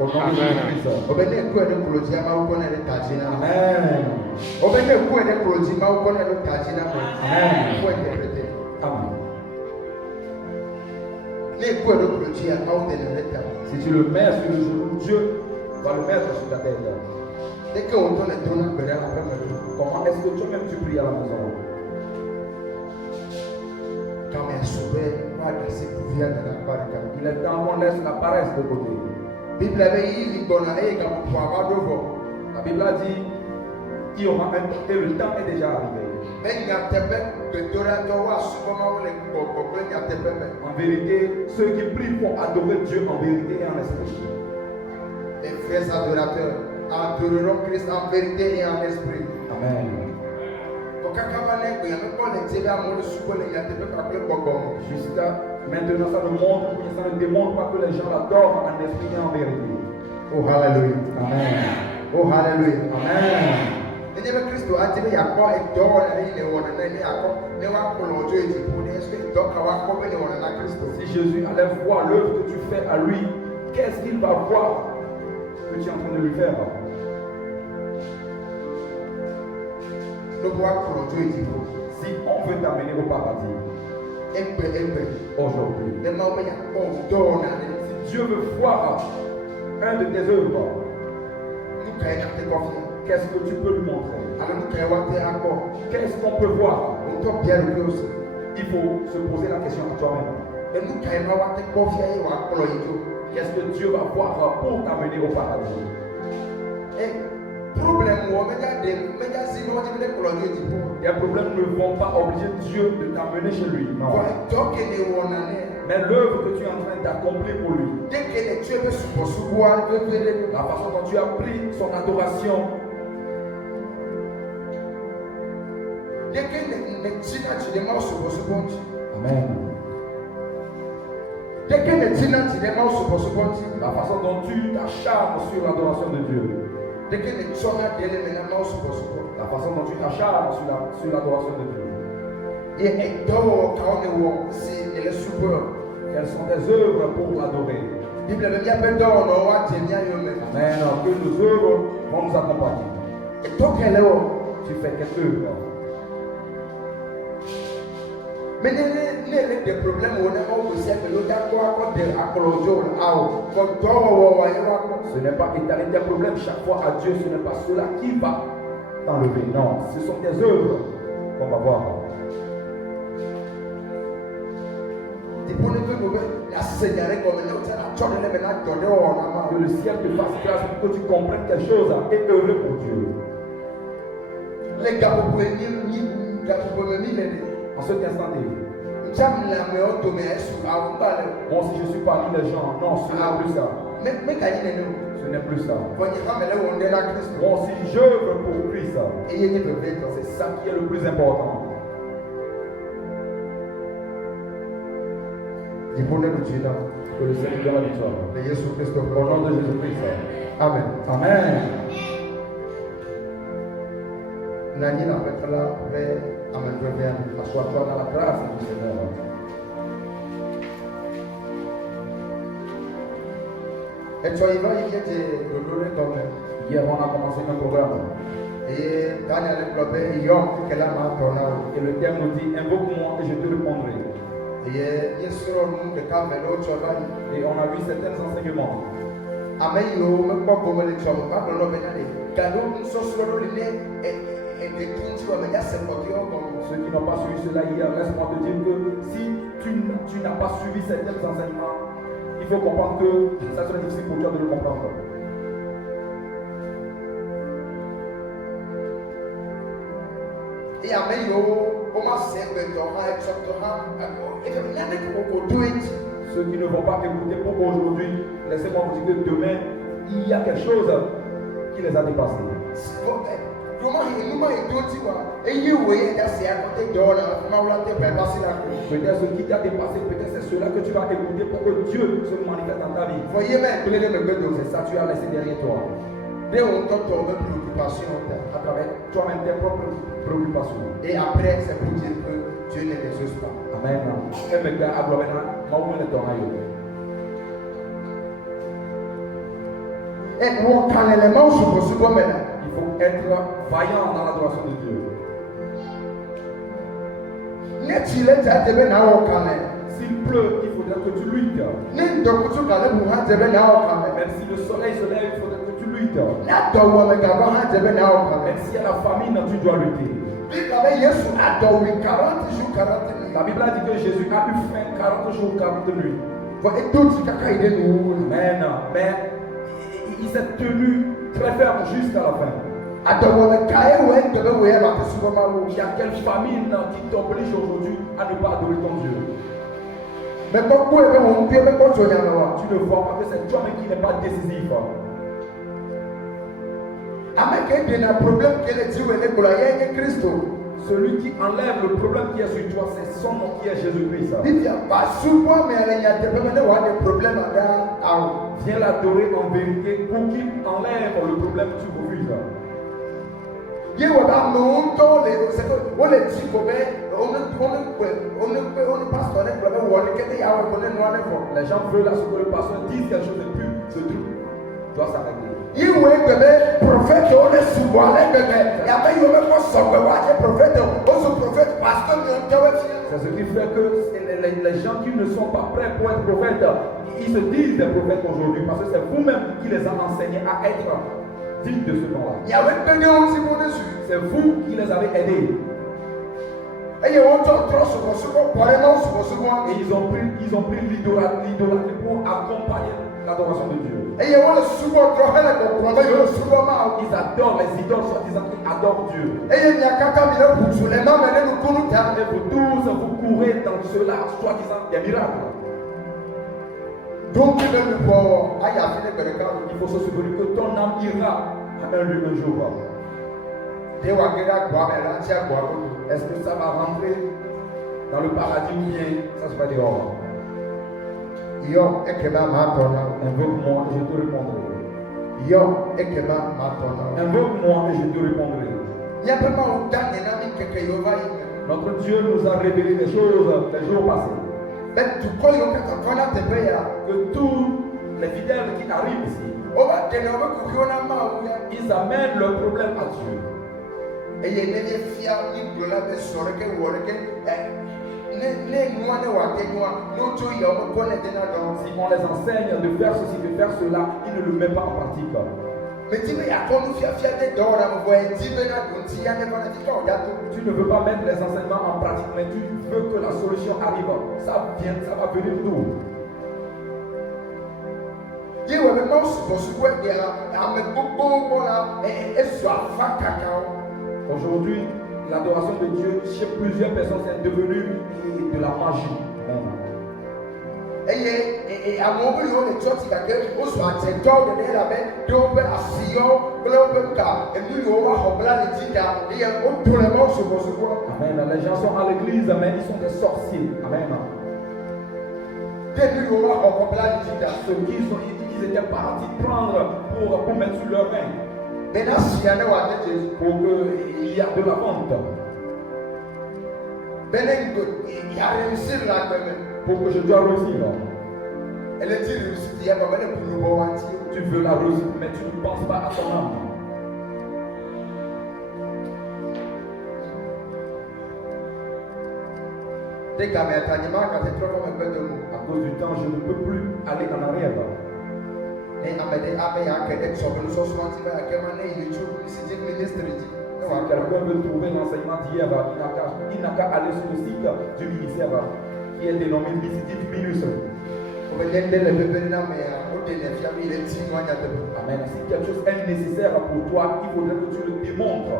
Au nom de Jésus-Christ. Amen. Amen. Il faut interpréter. Amen. Si tu le mets sur le genou, Dieu va le mettre sur ta tête. Comment est-ce que toi-même tu pries à la maison? Il est temps qu'on laisse la paresse de côté. La Bible a dit il y aura un temps et le temps est déjà arrivé. En vérité, ceux qui prient pour adorer Dieu en vérité et en esprit. Les frères adorateurs adoreront Christ en vérité et en esprit. Amen. Jusqu'à maintenant, ça ne démontre pas que les gens l'adorent en esprit et en vérité. Oh, hallelujah. Amen. Oh, hallelujah. Amen. Si Jésus allait voir l'œuvre que tu fais à lui, qu'est-ce qu'il va voir que tu es en train de lui faire? Si on veut t'amener au paradis aujourd'hui, si Dieu veut voir un de tes œuvres, qu'est-ce que tu peux lui montrer? Qu'est-ce qu'on peut voir? Il faut se poser la question à toi-même. Qu'est-ce que Dieu va voir pour t'amener au paradis? Les problèmes ne vont pas obliger Dieu de t'amener chez lui. Non. Mais l'œuvre que tu es en train d'accomplir pour lui, la façon dont tu as pris son adoration, amen. La façon dont tu t'acharnes sur l'adoration de Dieu, la façon dont tu t'acharnes sur l'adoration de Dieu. Quelles sont tes œuvres pour l'adorer? Amen. Que nos œuvres vont nous accompagner. Tu fais quelle œuvre? Mais les problèmes ce n'est pas étaler tes problèmes chaque fois à Dieu, ce n'est pas cela qui va t'enlever. Non, ce sont tes œuvres qu'on va voir. Que le ciel te fasse grâce pour que tu comprennes quelque chose et œuvrer pour Dieu. En cet instant, bon, si je suis parmi les gens, non, ce n'est plus ça. Ce n'est plus ça. Bon, si j'œuvre pour Christ, c'est ça qui est le plus important. Que le Seigneur la victoire. Au nom de Jésus-Christ. Amen. Amen. Assois-toi dans la grâce du Seigneur. Et tu y vas, il vient te donner comme. Hier, on a commencé un programme. Et Daniel Et le thème nous dit invoque-moi et je te répondrai. Et on a vu certains enseignements. Ceux qui n'ont pas suivi cela hier, laisse-moi te dire que si tu n'as pas suivi certains enseignements, il faut comprendre que ça sera difficile pour toi de le comprendre. Et ceux qui ne vont pas écouter pour aujourd'hui, laissez-moi vous dire que demain, il y a quelque chose qui les a dépassés. Peut-être ce qui t'a dépassé, peut-être c'est cela que tu vas écouter pour que Dieu se manifeste dans ta vie. C'est ça que tu as laissé derrière toi. À travers toi-même tes propres préoccupations. Et après, c'est pour dire que Dieu ne les use pas. Amen. être vaillant dans l'adoration de Dieu. S'il pleut, il faudrait que tu luttes. Même si le soleil se lève, il faudrait que tu luttes. Même s'il y a la famine, tu dois lutter. La Bible a dit que Jésus a eu faim 40 jours, 40 nuits. Amen. Mais il s'est tenu très ferme jusqu'à la fin. Il y a quelle famine qui t'oblige aujourd'hui à ne pas adorer ton Dieu? Tu ne vois pas que c'est toi-même qui n'est pas décisif. Celui qui enlève le problème qui est sur toi, c'est son nom qui est Jésus-Christ. Viens l'adorer en vérité pour qu'il enlève le problème que tu refuses. Les gens veulent à ce que le pasteur dise quelque chose de plus, ce truc doit s'arrêter. C'est ce qui fait que les gens qui ne sont pas prêts pour être prophètes, ils se disent des prophètes aujourd'hui parce que c'est vous-même qui les a enseignés à être dignes de ce nom-là. C'est vous qui les avez aidés. Et ils ont pris l'idolâtrie pour accompagner l'adoration de Dieu. Ils adorent les idoles, soi-disant qu'ils adorent Dieu. Et vous tous, vous courez dans cela, soi-disant des miracles. Donc, il faut se souvenir que ton âme ira à un lieu un jour. Est-ce que ça va rentrer dans le paradis ou bien ça se va dehors? Invoque-moi et je te répondrai. Invoque-moi et je te répondrai. Notre Dieu nous a révélé des choses les jours passés. Que tous les fidèles qui arrivent ici, ils amènent leur problème à Dieu. Si on les enseigne de faire ceci, de faire cela, ils ne le mettent pas en pratique. Tu ne veux pas mettre les enseignements en pratique, mais tu veux que la solution arrive. Ça va venir d'où? Aujourd'hui, l'adoration de Dieu chez plusieurs personnes c'est devenu de la magie. Amen. Les gens sont à l'église, mais ils sont des sorciers. Amen. Ceux qui ils étaient partis prendre pour mettre sur leur main. Pour qu'il y a de la vente. Pour que je dois réussir. Tu veux la réussite, mais tu ne penses pas à ton âme. À cause du temps, je ne peux plus aller en arrière. Si quelqu'un veut trouver l'enseignement d'hier, il n'a qu'à aller sur le site du ministère qui est dénommé Visitif Minus. Amen. Si quelque chose est nécessaire pour toi, il faudrait que tu le démontres.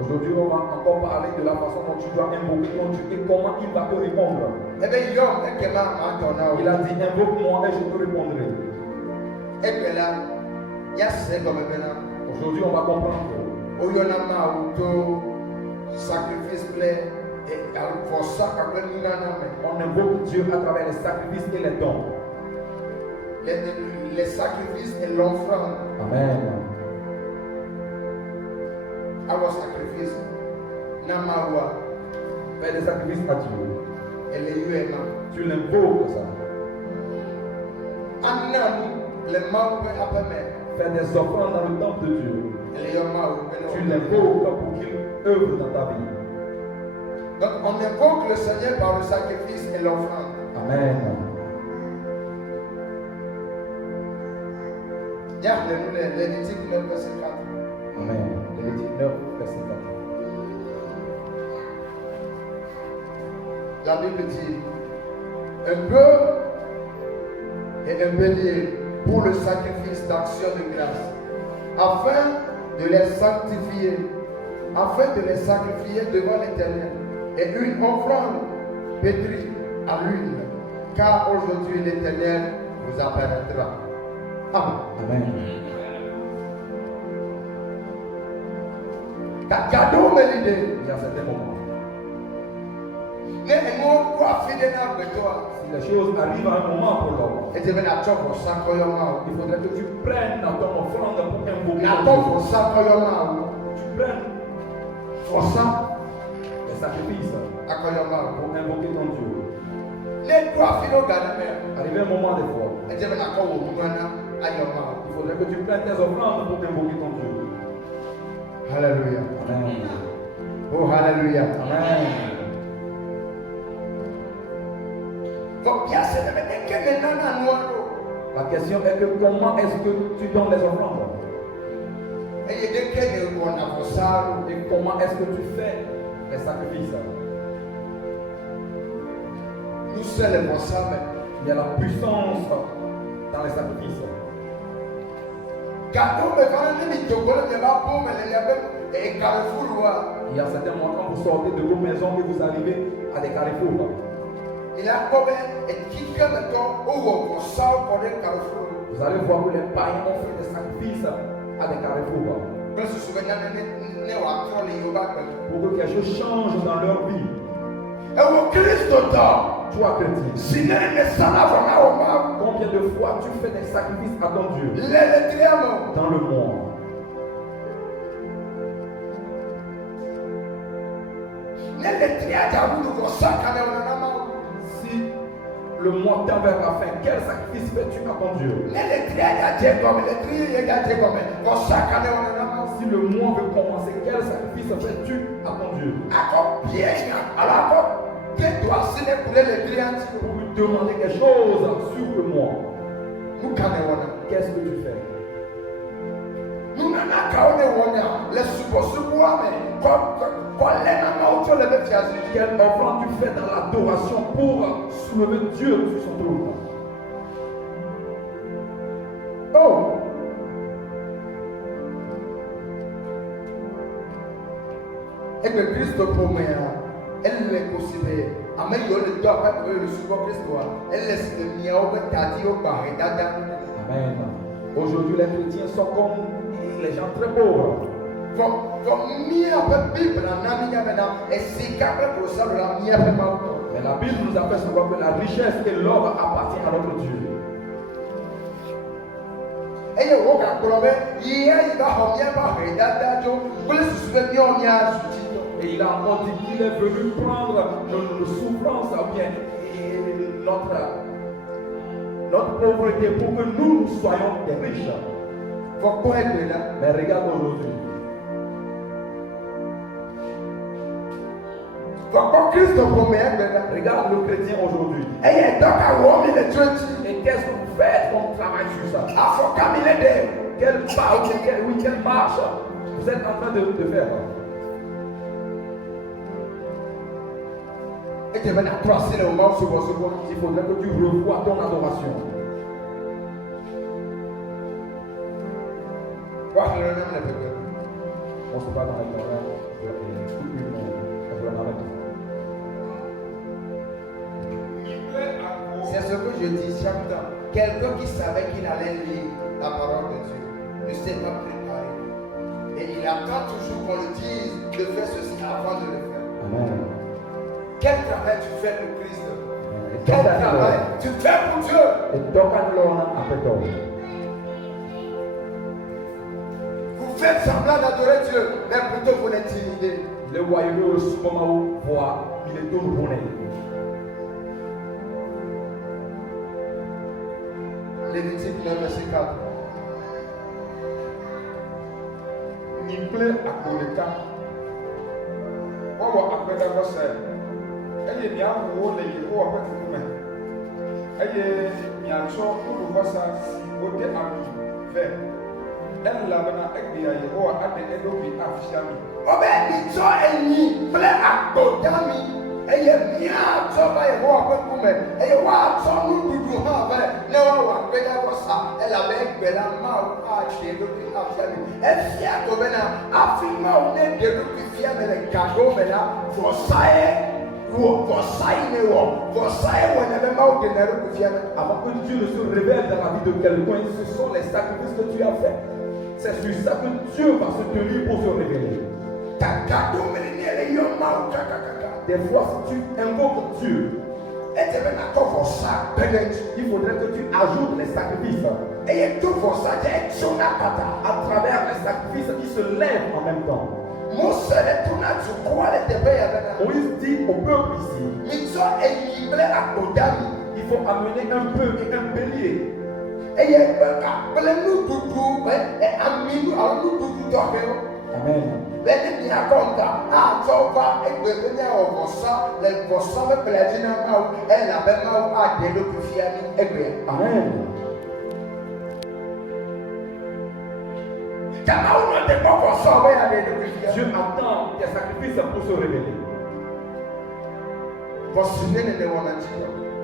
Aujourd'hui, on va encore parler de la façon dont tu dois invoquer ton Dieu et comment il va te répondre. Il a dit invoque-moi et je te répondrai. Aujourd'hui, on va comprendre. On invoque Dieu à travers les sacrifices et les dons. Les sacrifices et l'offrande. Amen. Our sacrifice, Namawa, Fais des sacrifices à Dieu. Et Tu l'invoques ça. Fais des offrandes dans le temple de Dieu. Tu l'invoques pour qu'il œuvre dans ta vie. Donc on invoque le Seigneur par le sacrifice et l'offrande. Amen. Regardez-nous Lévitique 9, verset 4. Amen. Lévitique 9, verset 4. La Bible dit un bœuf et un bélier pour le sacrifice d'action de grâce, afin de les sacrifier devant l'Éternel, et une offrande pétrie à l'huile, car aujourd'hui l'Éternel vous apparaîtra. Amen. Cadeau me l'idée. Il y a certains moments. Si les choses arrivent à un moment pour l'homme, il faudrait que tu prennes dans ton offrande pour invoquer ton Dieu. Tu prennes les sacrifices pour invoquer ton Dieu. Arrivé un moment des fois, il faudrait que tu prennes tes offrandes pour invoquer ton Dieu. Alléluia. Amen. Oh, alléluia. Amen. La question est que comment est-ce que tu donnes les offrandes? Et comment est-ce que tu fais les sacrifices? Nous sommes les responsables. Il y a la puissance dans les sacrifices. Il y a certains moments quand vous sortez de vos maisons et vous arrivez à des carrefours. Vous allez voir que les païens ont fait des sacrifices à des carrefours pour que quelque chose change dans leur vie. Toi chrétien, combien de fois tu fais des sacrifices à ton Dieu dans le monde? Si le mois tend vers la fin, quel sacrifice fais-tu à ton Dieu? Si le mois veut commencer, quel sacrifice fais-tu à ton Dieu? Pour lui demander quelque chose sur le mois. Qu'est-ce que tu fais? Quelle offrande tu fais dans l'adoration pour soulever Dieu sur son trône? Oh! Et que Christ pour moi, elle est possible. Amen. Aujourd'hui, les chrétiens sont comme les gens très pauvres. Mais la Bible nous a fait savoir que la richesse et l'or appartiennent à notre Dieu. Et il a encore dit qu'il est venu prendre nos souffrances, bien notre pauvreté pour que nous soyons des riches. Mais regarde aujourd'hui. Regarde le chrétien aujourd'hui. Et qu'est-ce que vous faites comme travail sur ça? Quelle marche vous êtes en train de faire? Il faudrait que tu revoies ton adoration. On se bat dans la c'est ce que je dis chaque temps. Quelqu'un qui savait qu'il allait lire la parole de Dieu ne s'est pas préparé. Et il attend toujours qu'on le dise de faire ceci avant de le faire. Amen. Quel travail tu fais pour Christ? Quel travail tu fais pour Dieu? Vous faites semblant d'adorer Dieu, mais plutôt vous l'intimidez. Le royaume aussi comment voir il est tout bon. Lévitique 9, verset 4. Il plaît à côté de temps. On va après d'abord ça. Elle est bien pour les héros après tout le monde. Elle est bien sûr pour le voir ça si côté ami fait. Elle l'a maintenant avec des héros à des héros qui affichent. Oh ben, il t'a eni, plaît à côté ami. Et il y a bien ça va y voir avec vous mais et il va ça nous du avec ne va voir que d'abord ça. Elle avait belle main à chez le qui affiche. Elle s'y a trouvé là affirmé on est de le qui fier mais le cadeau mais là pour ça avant que Dieu ne se révèle dans la vie de quelqu'un, ce sont les sacrifices que tu as faits. C'est sur ça que Dieu va se tenir pour se révéler. Des fois, si tu invoques Dieu, il faudrait que tu ajoutes les sacrifices. À travers les sacrifices qui se lèvent en même temps. Moïse dit au peuple ici, il faut amener un peu et un bélier. Amen. Amen. Dieu attend tes sacrifices pour se révéler.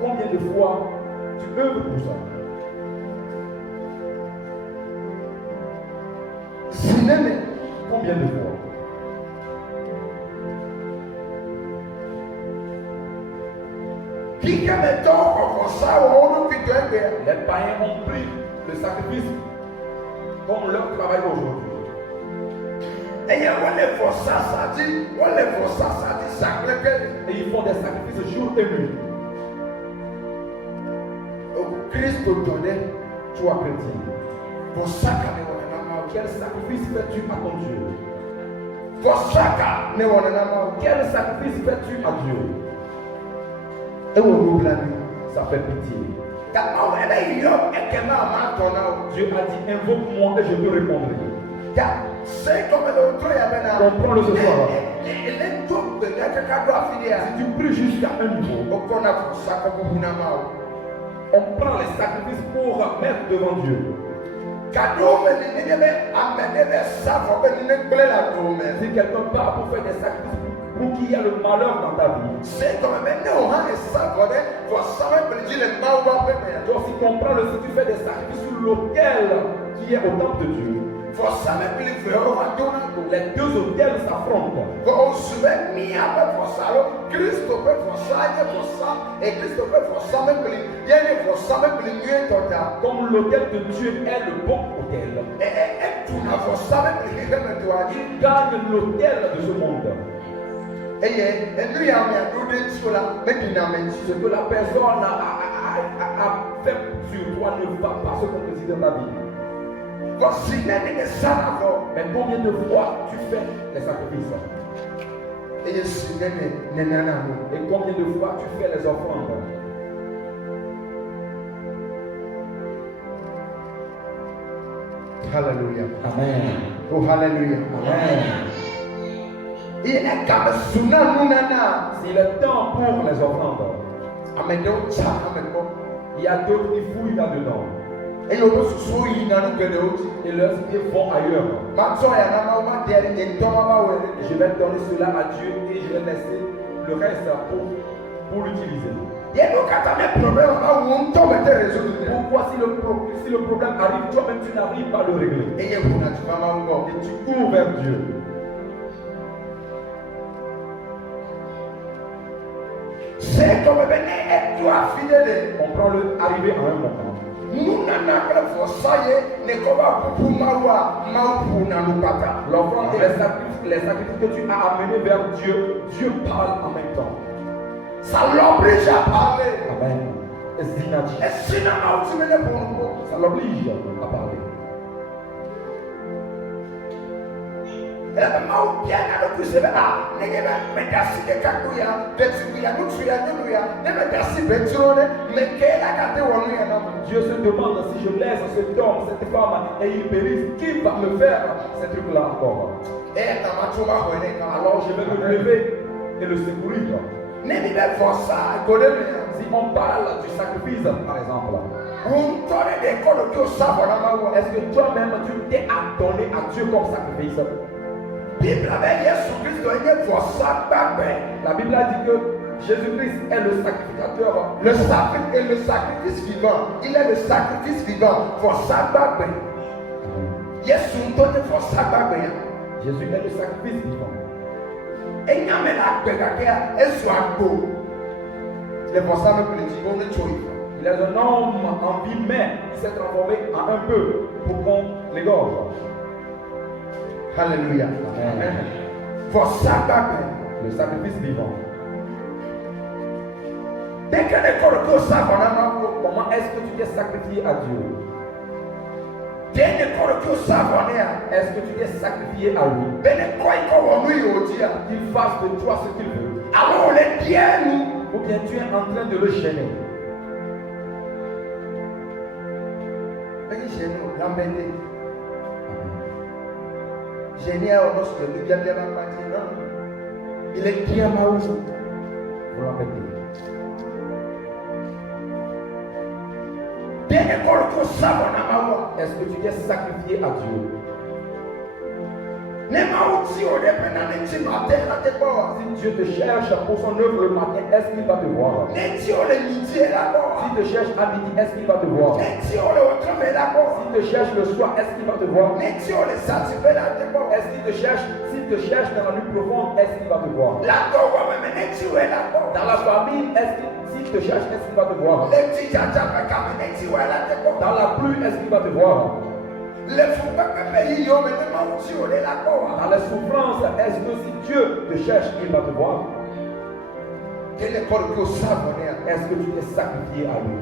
Combien de fois tu œuvres pour ça? Combien de fois? Les païens ont pris le sacrifice comme leur travail aujourd'hui. Et ils font des sacrifices jour et nuit. Christ te donnait, Toi chrétien, pour ça quel sacrifice fais-tu à ton Dieu? quel Quel sacrifice fais-tu à Dieu? Ça fait pitié. Dieu a dit invoque-moi et je te répondrai. Comprends-le ce soir. Si tu pries jusqu'à un niveau, on prend les sacrifices pour mettre devant Dieu. Si quelqu'un part pour faire des sacrifices pour qu'il y ait le malheur dans ta vie, toi aussi comprends-le, si tu fais des sacrifices sur l'autel qui est au temple de Dieu, les deux autels s'affrontent. Comme l'autel de Dieu est le bon autel, tu gagnes l'autel de ce monde. Ce que la personne a fait sur toi ne va pas se concrétiser dans la vie. Mais combien de fois tu fais les sacrifices? Et combien de fois tu fais les offrandes? Hallelujah. Amen. Oh, hallelujah. Amen. Il est temps pour les offrandes. Il y a d'autres qui fouillent là-dedans. Et leurs idées vont ailleurs. Je vais donner cela à Dieu et je vais laisser le reste pour l'utiliser. Pourquoi si le problème arrive, toi-même tu n'arrives pas à le régler? Et tu cours vers Dieu. On prend le arrivé à un moment. L'enfant et les sacrifices que tu as amenés vers Dieu, Dieu parle en même temps. Ça l'oblige à parler. Amen. Ça l'oblige à parler. Dieu se demande si je laisse cet homme, cette femme et ils périssent, qui va me faire ces trucs-là encore? Alors je vais me lever et le secourir. Si on parle du sacrifice, par exemple, est-ce que toi-même tu t'es adonné à Dieu comme sacrifice? La Bible a dit que Jésus-Christ est le sacrificateur. Le sacrifice vivant. Il est le sacrifice vivant. Jésus est le sacrifice vivant. Il est un homme en vie même qui s'est transformé en un peu pour qu'on l'égorge. Alléluia. Amen. Le sacrifice vivant. Comment est-ce que tu t'es sacrifié à Dieu? Est-ce que tu t'es sacrifié à lui? Qu'il fasse de toi ce qu'il veut. Ou bien tu es en train de le gêner. Il est bien mal. Vous l'embêtez. Est-ce que tu t'es sacrifié à Dieu? Si Dieu te cherche pour son œuvre le matin, est-ce qu'il va te voir? S'il te cherche à midi, est-ce qu'il va te voir? S'il te cherche le soir, est-ce qu'il va te voir? Est-ce qu'il te cherche? S'il te cherche dans la nuit profonde, est-ce qu'il va te voir? Dans la famille, s'il te cherche, est-ce qu'il va te voir? Dans la pluie, est-ce qu'il va te voir? Dans les souffrances, est-ce que si Dieu te cherche, il va te voir? Est-ce que tu t'es sacrifié à lui?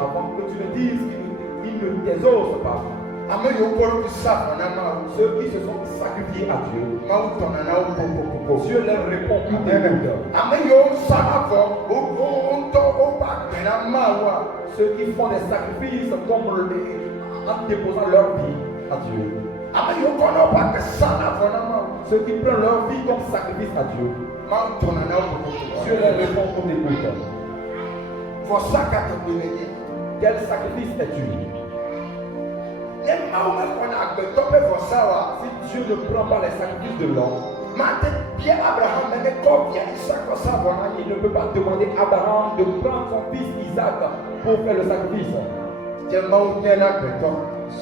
Avant que tu me dises qu'il ne t'exauce pas. Ceux qui se sont sacrifiés à Dieu, Dieu leur répond plus ceux qui font des sacrifices comme en déposant leur vie à Dieu. Ceux qui prennent leur vie comme sacrifice à Dieu, Dieu leur répond comme écoute. Quel sacrifice es-tu? Si Dieu ne prend pas les sacrifices de l'homme, il ne peut pas demander à Abraham de prendre son fils Isaac pour faire le sacrifice.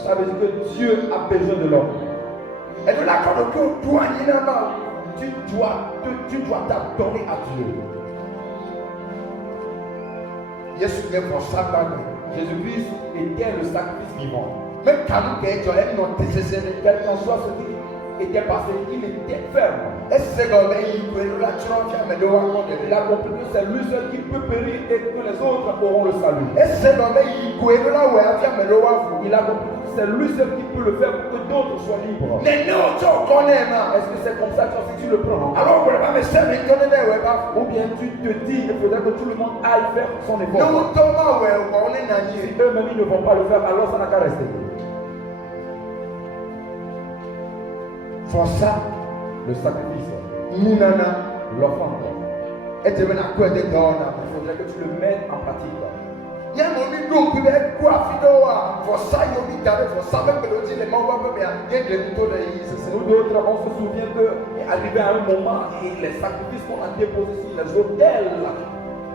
Ça veut dire que Dieu a besoin de l'homme. Tu dois t'adonner à Dieu. Jésus-Christ était le sacrifice vivant. Quel qu'en soit ce qui était passé, il était ferme. Il a compris que c'est lui seul qui peut périr et que les autres auront le salut. Il a compris que c'est lui seul qui peut le faire pour que d'autres soient libres. Est-ce que c'est comme ça que si tu le prends? Ou bien tu te dis qu'il faudrait que tout le monde aille faire son effort. Si eux-mêmes ils ne vont pas le faire, alors ça n'a qu'à rester. Pour ça, le sacrifice, l'offrande, il faudrait que tu le mettes en pratique. Nous d'autres, on se souvient que arrivé à un moment et les sacrifices qu'on a déposés sur les autels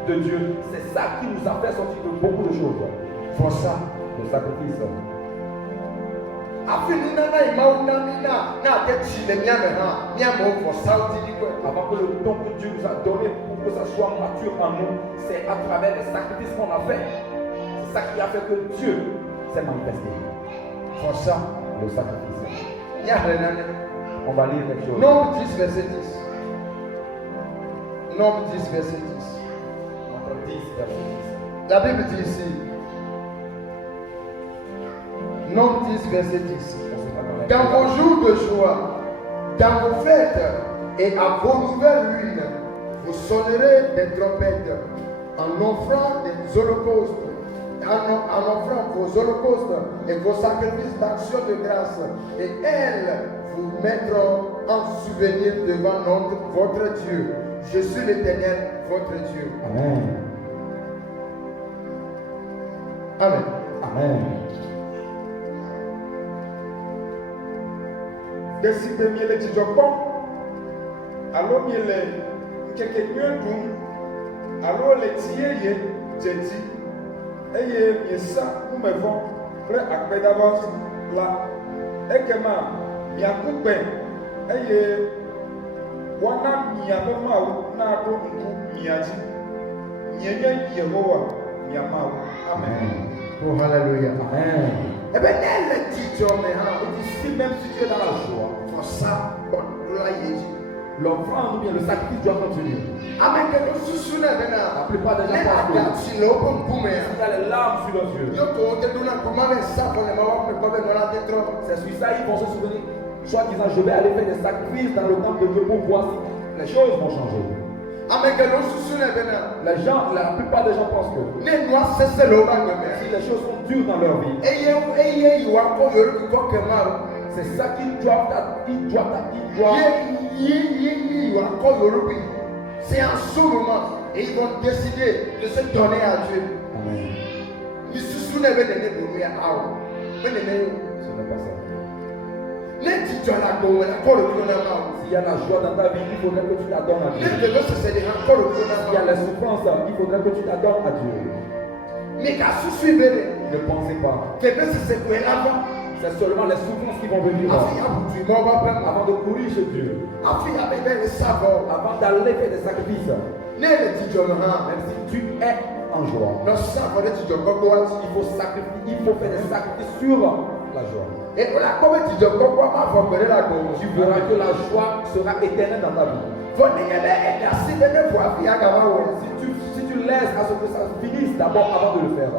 de Dieu, c'est ça qui nous a fait sortir de beaucoup de choses. Pour ça, le sacrifice. Avant que le don que Dieu nous a donné pour que ça soit mature en nous, c'est à travers les sacrifices qu'on a fait. C'est ça qui a fait que Dieu s'est manifesté. Pour ça, le sacrifice. On va lire quelque chose. Nombre 10, verset 10. Nombre 10, verset 10. Nombre 10, verset 10. La Bible dit ici. Nombre 10, verset 10. Dans vos jours de joie, dans vos fêtes et à vos nouvelles lunes, vous sonnerez des trompettes en offrant des holocaustes, en offrant vos holocaustes et vos sacrifices d'action de grâce. Et elles vous mettront en souvenir devant votre Dieu. Je suis l'Éternel, votre Dieu. Amen. Amen. Amen. Deside miele dzidzɔkpɔ alo miele ŋkeke nyuie ɖum alo le tsi yeye dzedzi eye miesa numevɔ kple akpedavɔ la ekema miaku gbe eye woana miaƒe Mawu naɖo ŋku mia dzi. Mienye Yehowa mia Mawu. Amen. Oh, hallelujah. Amen. Eh bien, elle dit, Ici, même si tu es dans la joie, pour ça, l'offrande ou bien le sacrifice doit continuer. Amen. La plupart des gens pensent qu'il y a les larmes sur leurs yeux. C'est sur ça qu'ils vont se souvenir. Soit disant, je vais aller faire des sacrifices dans le temple de Dieu pour voir si les choses vont changer. Les gens, la plupart des gens pensent que si les choses sont dures dans leur vie, c'est ça qu'ils doivent. C'est en ce moment et ils vont décider de se donner à Dieu. Amen. Ce n'est pas ça. S'il y a la joie dans ta vie, il faudrait que tu t'adonnes à Dieu. S'il y a la souffrance, il faudrait que tu t'adonnes à Dieu. Ne pensez pas. C'est seulement les souffrances qui vont venir avant de courir chez Dieu. Avant d'aller faire des sacrifices. Même si tu es en joie, il faut faire des sacrifices sur la joie. Et tu verras que la joie sera éternelle dans ta vie. Si tu laisses à ce que ça finisse d'abord avant de le faire,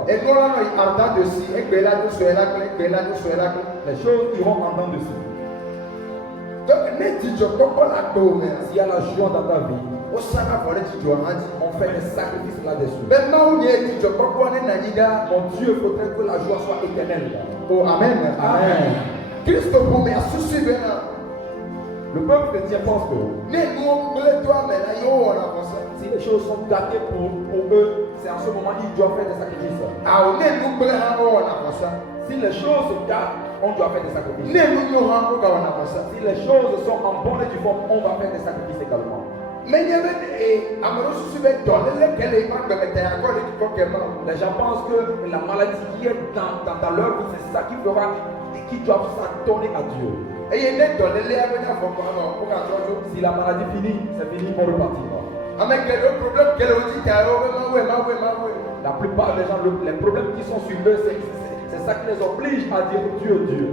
les choses iront en dents dessus. S'il y a la joie dans ta vie, on fait des sacrifices là-dessus. Mon Dieu, il faudrait que la joie soit éternelle. Oh, amen. Amen. Christ pour me souci. Le peuple chrétien pense que si les choses sont gâtées pour eux, c'est en ce moment qu'ils doivent faire des sacrifices. Si les choses se gâtent, on doit faire des sacrifices. Si les choses sont en bonne et due forme, on va faire des sacrifices également. Les gens pensent que la maladie qui est dans leur vie, c'est ça qui fera et qui doivent s'adonner à Dieu. Si la maladie finit, c'est fini, ils vont repartir. La plupart des gens, les problèmes qui sont sur eux, c'est ça qui les oblige à dire Dieu, Dieu.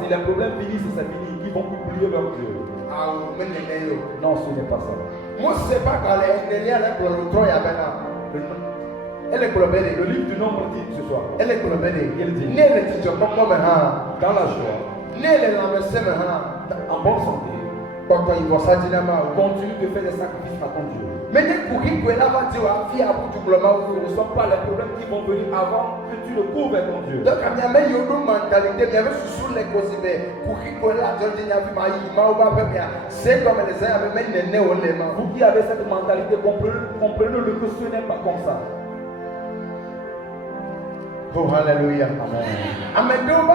Si les problèmes finissent, c'est fini, ils vont oublier leur Dieu. Non, ce n'est pas ça. Le livre du nombre dit ce soir. Il dit dans la joie, en bonne santé, continue de faire des sacrifices à ton Dieu. Ce ne sont pas les problèmes qui vont venir avant que tu le cours vers ton Dieu. Vous qui avez cette mentalité, comprenez-le que ce n'est pas comme ça. Oh, hallelujah. Amen. Dans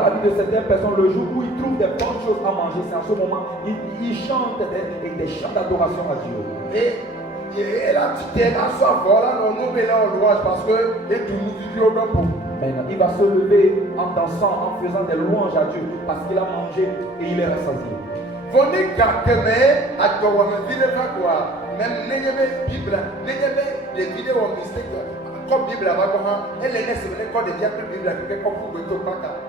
la vie de certaines personnes, le jour où ils trouvent des bonnes choses à manger, c'est en ce moment ils chantent des chants d'adoration à Dieu. Maintenant, il va se lever en dansant, en faisant des louanges à Dieu parce qu'il a mangé et il est rassasié. Même Bible, les vidéos mystiques, comme Bible,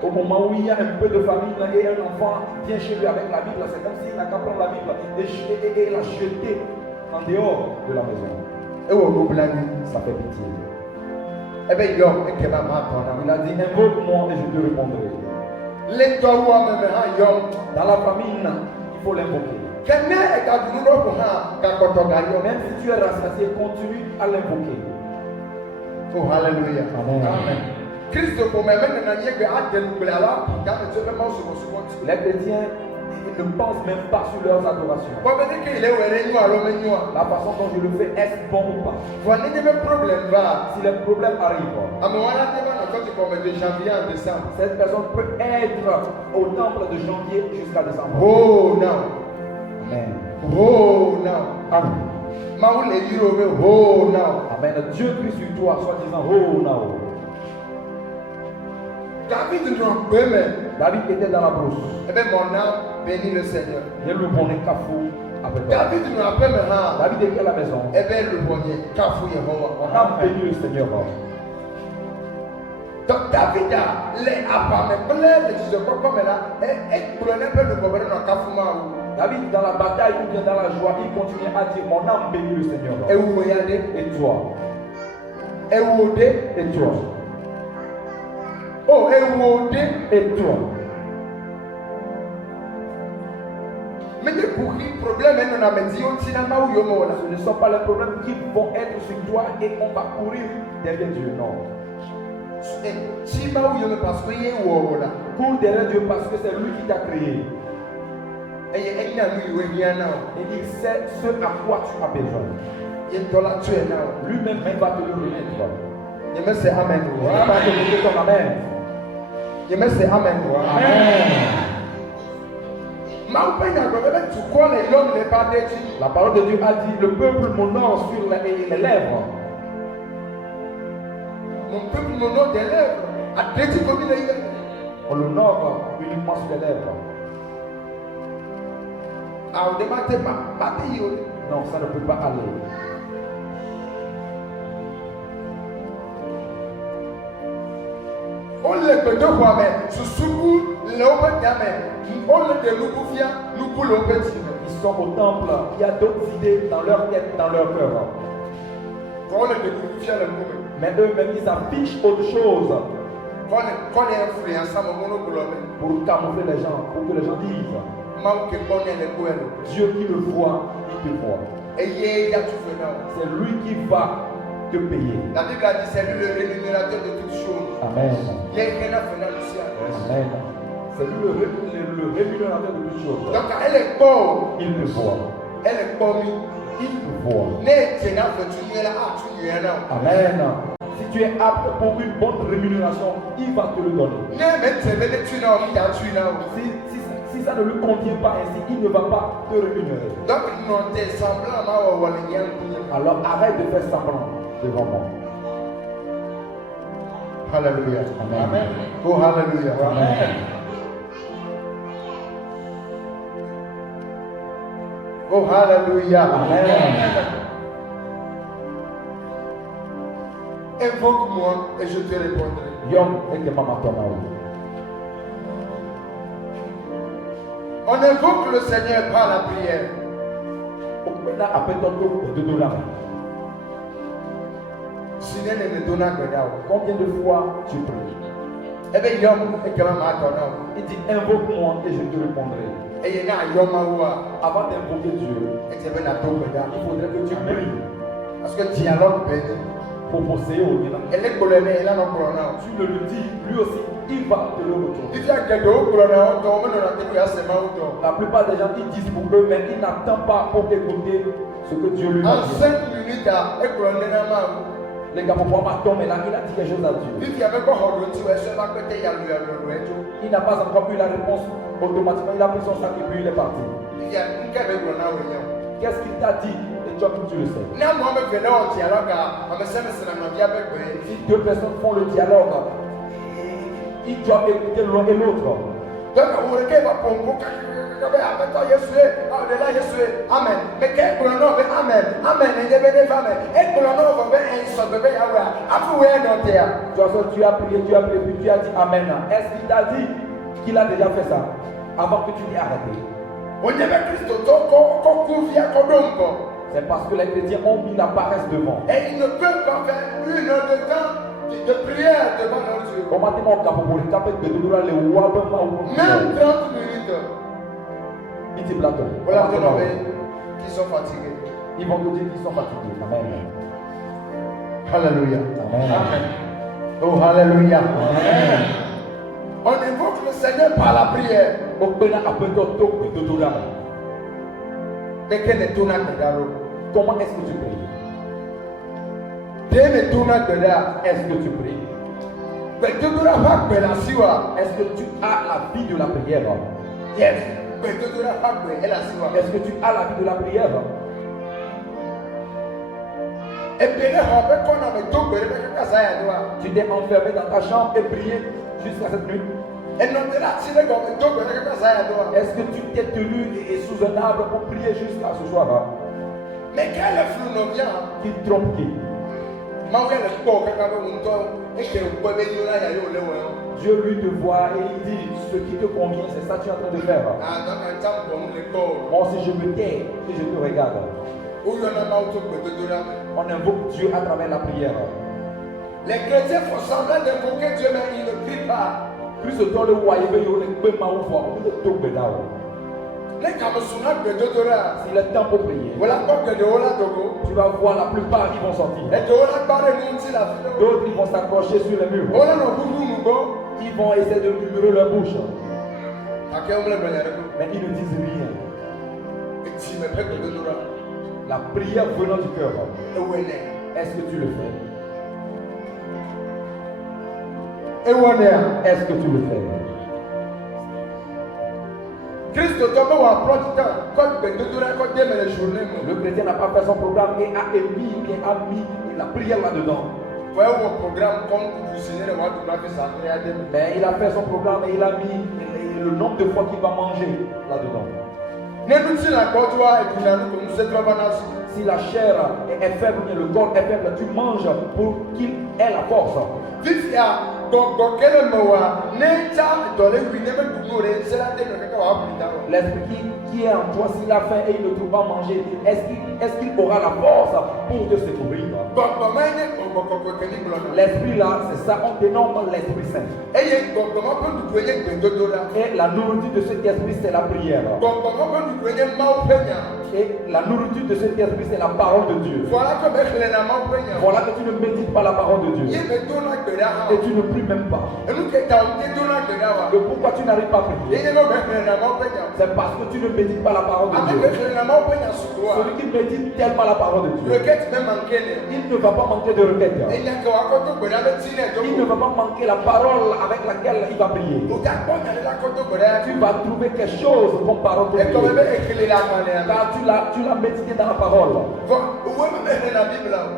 au moment où il y a un peu de famille et un enfant vient chez lui avec la Bible, c'est comme s'il n'a qu'à prendre la Bible et la jeter en dehors de la maison. Ça fait pitié. Eh bien, il a dit invoque-moi et je te répondrai. Dans la famine, il faut l'invoquer. Même si tu es rassasié, continue à l'invoquer. Oh, hallelujah. Amen. Christ pour me mettre dans les chrétiens ils ne pensent même pas sur leurs adorations. La façon dont je le fais, est-ce bon ou pas? Si les problèmes arrivent, cette personne peut être au temple de janvier jusqu'à décembre. Oh non. Amen. Oh non. Amen. Oh non. Amen. Dieu prie sur toi, soit disant oh non. David était dans la brousse. Eh bien, mon âme bénit le Seigneur. Il le bonnet Kafou avec toi. David était à la maison. Eh bien, le bonnet Kafou Yehovah. On a béni le Seigneur. Donc, David a les appartements, les comme là, et prenait un peu le problème dans Kafouma. David, dans la bataille ou bien dans la joie, il continuait à dire mon âme bénit le Seigneur. Et vous regardez, et toi. Et vous et toi. Oh, et vous et toi. Mais les problèmes, ce ne sont pas les problèmes qui vont être sur toi et on va courir derrière Dieu. Non. Cours derrière Dieu parce que c'est lui qui t'a créé. Et il sait ce à quoi tu as besoin. Lui-même va te le remettre. Je me sais amen. Amen. Je me sais amen. La parole de Dieu a dit le peuple m'honore sur les lèvres. Mon peuple m'honore des lèvres. On l'honore uniquement sur les lèvres. Non, ça ne peut pas aller. On le peut deux fois, mais sous le ils sont au temple, il y a d'autres idées dans leur tête, dans leur cœur. Mais eux-mêmes, ils affichent autre chose. Pour camoufler les gens, pour que les gens disent Dieu qui le voit, il te voit. C'est lui qui va te payer. La Bible a dit c'est lui le rémunérateur de toutes choses. Amen. Amen. C'est lui le rémunérateur de toutes choses. Donc elle est bonne. Il te voit. Elle est bonne. Il te voit. Amen. Si tu es apte pour une bonne rémunération, il va te le donner. Si ça ne lui convient pas ainsi, il ne va pas te rémunérer. Alors arrête de faire semblant devant moi. Hallelujah. Amen. Oh, hallelujah. Amen. Oh, hallelujah. Amen. Invoque-moi et je te répondrai. On invoque le Seigneur par la prière. Combien de fois tu pries? Eh bien, il dit invoque-moi et je te répondrai. Avant d'invoquer Dieu, il faudrait que tu pries. Parce que dialogue pour posséder au Dieu. Tu le lui dis, lui aussi, il va te le retourner. La plupart des gens ils disent pour eux, mais ils n'attendent pas pour écouter ce que Dieu lui a dit. En 5 minutes, les gars, pour pouvoir tomber là, il a dit quelque chose à Dieu. Il n'a pas encore eu la réponse automatiquement. Il a pris son sac et puis il est parti. Qu'est-ce qu'il t'a dit? Et toi, tu le sais. Si deux personnes font le dialogue, ils doivent écouter l'un et l'autre. Amen. Mais quel pronom? Amen. Amen. Tu as prié, puis tu as dit Amen. Est-ce qu'il t'a dit qu'il a déjà fait ça avant que tu l'aies arrêté? C'est parce que les chrétiens ont mis la paresse devant. Et ils ne peuvent pas faire 1 heure de temps de prière devant leur Dieu. Même 30 minutes. Voilà ton oreille qui sont fatigués. Ils vont te dire qu'ils sont fatigués. Amen. Alléluia. Amen. Oh, alléluia. Amen. On invoque le Seigneur par la prière. Mais quel est ton acte? Comment est-ce que tu pries? Est-ce Est-ce que tu pries? Est-ce que tu as la vie de la prière? Yes. Est-ce que tu as la vie de la prière? Tu t'es enfermé dans ta chambre et prié jusqu'à cette nuit? Est-ce que tu t'es tenu et sous un arbre pour prier jusqu'à ce soir? Mais quel est flou Qui trompe qui? Dieu lui te voit et il dit ce qui te convient, c'est ça que tu es en train de faire. Moi aussi je me tais et je te regarde. On invoque Dieu à travers la prière. Les chrétiens font semblant d'invoquer Dieu, mais ils ne prient pas. Plus autant le royaume est s'il est temps pour prier, tu vas voir la plupart qui vont sortir. D'autres ils vont s'accrocher sur les murs. Ils vont essayer de murmurer leur bouche. Mais ils ne disent rien. La prière venant du cœur. Est-ce que tu le fais? Est-ce que tu le fais? Le chrétien n'a pas fait son programme et a mis la prière là-dedans. Mais il a fait son programme et il a mis le nombre de fois qu'il va manger là-dedans. Si la chair est faible, mais le corps est faible, tu manges pour qu'il ait la force. L'esprit qui est en toi, s'il a faim et il ne trouve pas manger, est-ce qu'il aura la force pour te secourir? L'esprit là, c'est ça, on dénomme l'Esprit Saint. Et la nourriture de cet esprit, c'est la prière. Et la nourriture de cet esprit, c'est la parole de Dieu. Voilà que tu ne médites pas la parole de Dieu. Et tu ne pries même pas. Et pourquoi tu n'arrives pas à prier? C'est parce que tu ne médites pas la parole de Dieu. Celui qui médite tellement la parole de Dieu, il ne va pas manquer de requête. Il ne va pas manquer la parole avec laquelle il va prier. Tu vas trouver quelque chose comme parole de Dieu. Car tu l'as médité dans la parole.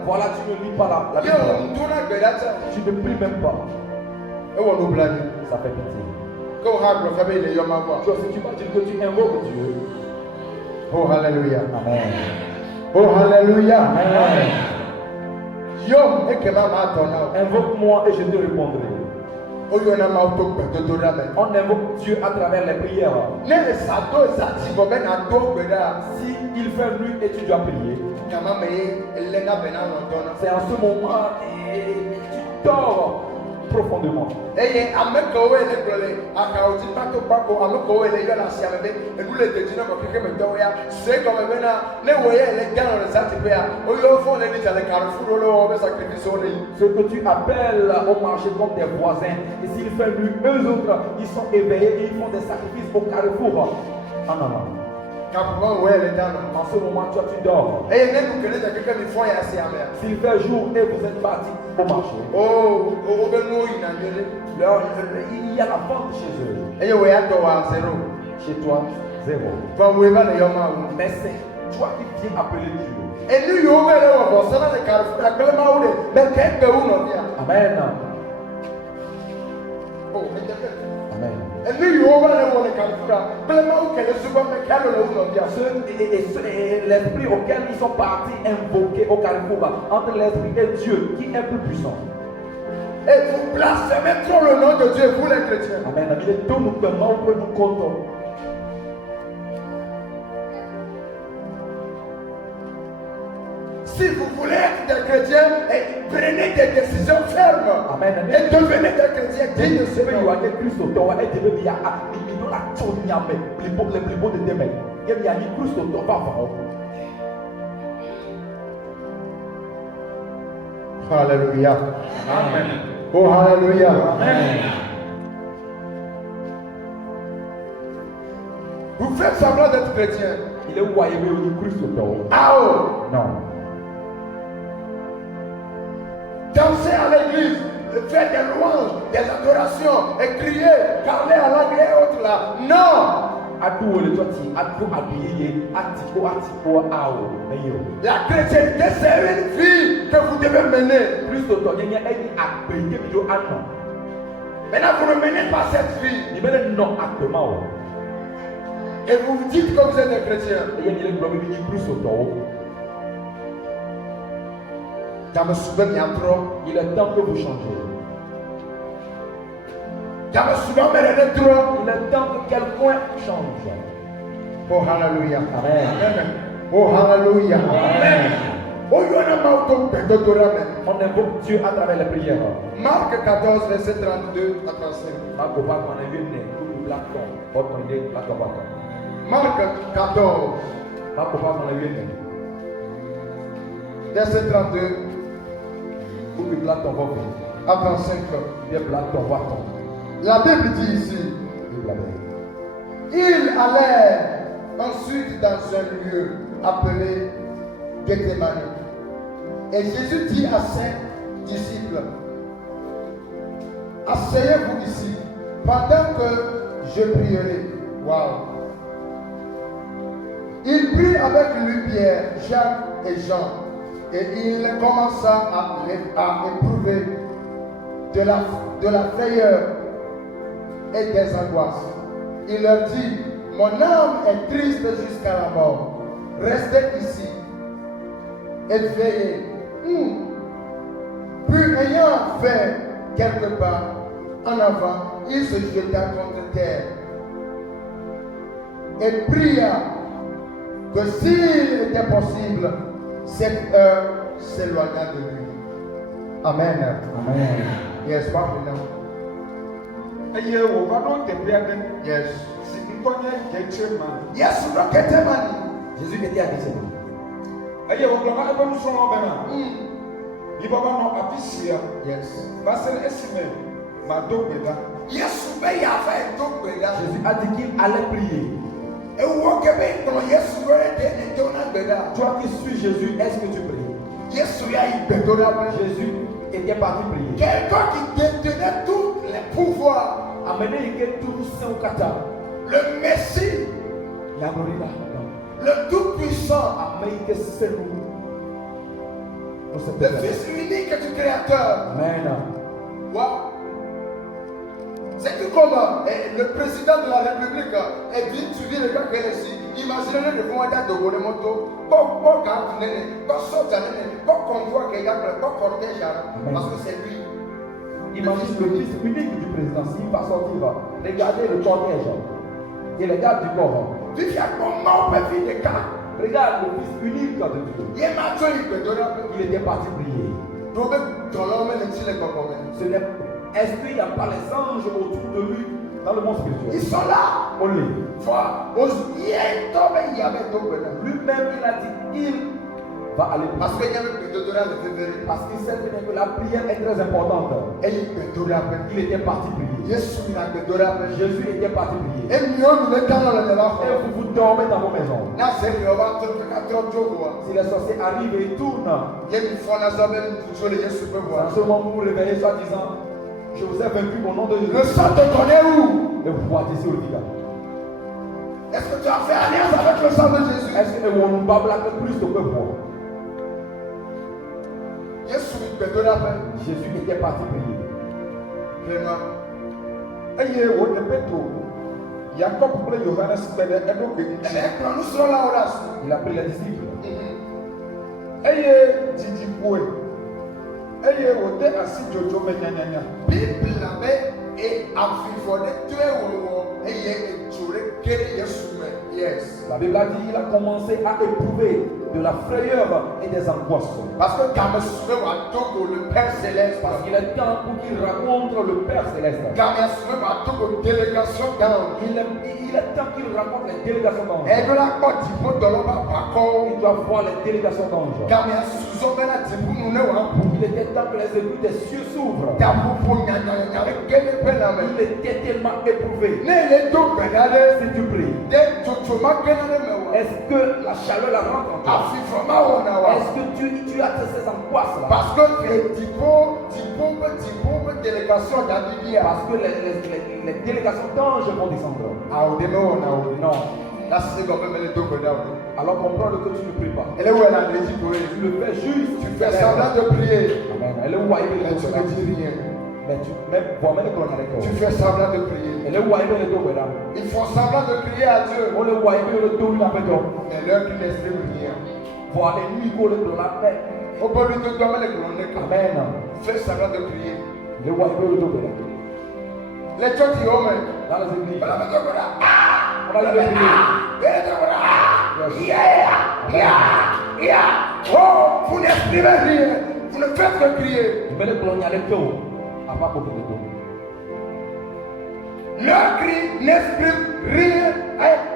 Voilà, tu ne lis pas la Bible. Tu ne pries même pas. Ça fait pitié. Tu vas dire que tu invoques Dieu. Oh, alléluia. Amen. Oh, alléluia. Amen. Invoque-moi et je te répondrai. On invoque Dieu à travers les prières. Si il fait nuit et tu dois prier, c'est en ce moment et tu dors profondément. Ce que tu appelles au marché comme tes voisins, et s'ils font nuit, eux autres, ils sont éveillés et ils font des sacrifices au carrefour. En avant. En ce moment, toi tu dors. S'il fait jour et vous êtes partis au marché, il y a la vente chez eux. Chez toi, zéro. Mais c'est toi qui viens appeler Dieu. Amen. Amen. L'esprit auquel ils sont partis invoquer au carrefour entre l'esprit et Dieu qui est plus puissant. Et vous blasphémez trop le nom de Dieu, vous les chrétiens. Amen. Si vous voulez être des chrétiens, prenez des décisions fermes. Amen. Et devenez des chrétiens dignes de ce nom. Hallelujah. Amen. Oh, hallelujah. Amen. Vous faites semblant d'être chrétien. Il est où Ah oh. Non. Danser à l'église, faire des louanges, des adorations, et crier, parler à langue et autres là. Non! La chrétienté, c'est une vie que vous devez mener. Maintenant, vous ne menez pas cette vie. Et vous vous dites que vous êtes des chrétiens. Dans me souvenir, il y a trop. Il est temps que vous changez. Dans me souvenir, mais il est trop. Il est temps que quelqu'un change. Oh, hallelujah. Amen. Oh, hallelujah. Amen. Oh, il y en a marre de perdre. On invoque Dieu à travers les prières. Marc 14, verset 32 à 35. Marc 14, verset 32 à 35. La Bible dit ici, ils allèrent ensuite dans un lieu appelé Gethsémani. Et Jésus dit à ses disciples, asseyez-vous ici pendant que je prierai. Wow. Il prit avec lui Pierre, Jacques et Jean, et il commença à éprouver de la frayeur et des angoisses. Il leur dit, mon âme est triste jusqu'à la mort. Restez ici et veillez. Puis ayant fait quelques pas en avant, il se jeta contre terre et pria que s'il était possible, cette heure s'éloigna de lui. Amen. Amen. Yes, what we know. Yes. Yes, we don't get the money. Jésus était à Gethsémani. Yes. Yes, Jésus a dit qu'il allait prier. Toi qui suis Jésus, est-ce que tu pries? Jésus était parti prier. Quelqu'un qui détenait tous les pouvoirs. Le Messie. Le Tout-Puissant. Le Fils unique du Créateur. Amen. Wow. C'est que comme le président de la République est venu, tu vis le gars qui est ici. Imaginez le monde de moto, pas cortège, parce que c'est lui. Imagine le fils unique du président, s'il va sortir, regardez le cortège et les gars du corps. Tu dis comment on peut vivre des cas. Regarde le fils unique de Dieu. Il était parti prier. Est-ce qu'il n'y a pas les anges autour de lui dans le monde spirituel? Ils sont là. On les lui-même il a dit il va aller prier. Parce qu'il sait que la prière est très importante. Et il était parti prier. Jésus était parti prier. Et vous vous dormez dans vos maisons. Si les sorciers arrivent et tournent, en ce moment vous vous réveillez en disant, je vous ai vaincu au nom de Jésus. Le sang te connaît où? Et vous voyez ici au Liga. Est-ce que tu as fait alliance avec le sang de Jésus? Est-ce que on ne va pas plus que moi? Jésus était parti prier. Vraiment. Il a pris les disciples. Bible l'avait et avivoné Yes. La Bible a dit qu'il a commencé à éprouver de la frayeur et des angoisses. Parce que Gamesoume va Togo, le Père Céleste. Parce qu'il est temps pour qu'il rencontre le Père Céleste. Gamesoume va Togo, délégation d'ange. Il est temps qu'il rencontre les délégations d'anges. Et de la côte, il faut dans le bas. Il doit voir les délégations d'anges. Gamesoume va Togo, nous ne voyons pas. Il était temps que les éboues des cieux s'ouvrent. Il était tellement éprouvé. est Si tu pries, est-ce que la chaleur la rentre en toi? Est-ce que tu as ces angoisses là? Parce que les délégations d'anges vont descendre. Non. Alors comprends que tu ne pries pas. Tu le fais juste. Tu fais semblant de prier. Amen. Elle est où Mais tu ne dis rien. Tu Tu fais semblant de prier. Ils font semblant de prier à Dieu. Mais l'heure qui n'exprime rien. Au bout de tout, Amen. fais semblant de prier. Les églises. Les gens qui ont Dans les églises. voilà. On va les prier. Oh, vous n'exprimez rien. Vous ne faites que crier. Leur cri n'exprime rien,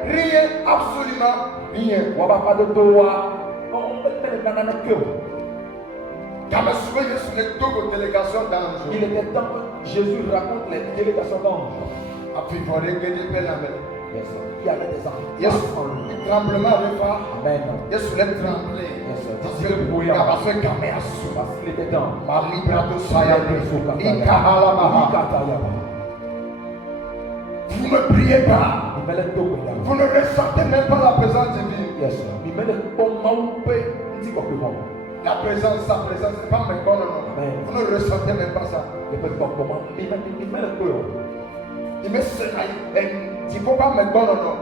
rien, absolument rien. Quand je me souviens sur les deux délégations d'anges, Il était temps que Jésus raconte les délégations d'anges. après il faut regarder la main. Il y avait des anges. Il y a un tremblement avec ça. Amen. Il y a sur les tremblés. Parce que le brouillard. Parce que quand même, Parce qu'il était temps. ma librato sayane, ikahalamaha. Vous ne priez pas. Vous ne ressentez même pas la présence divine. La présence, sa présence, c'est pas maintenant, non. Vous ne ressentez même pas ça. Il me dit, faut pas maintenant, non.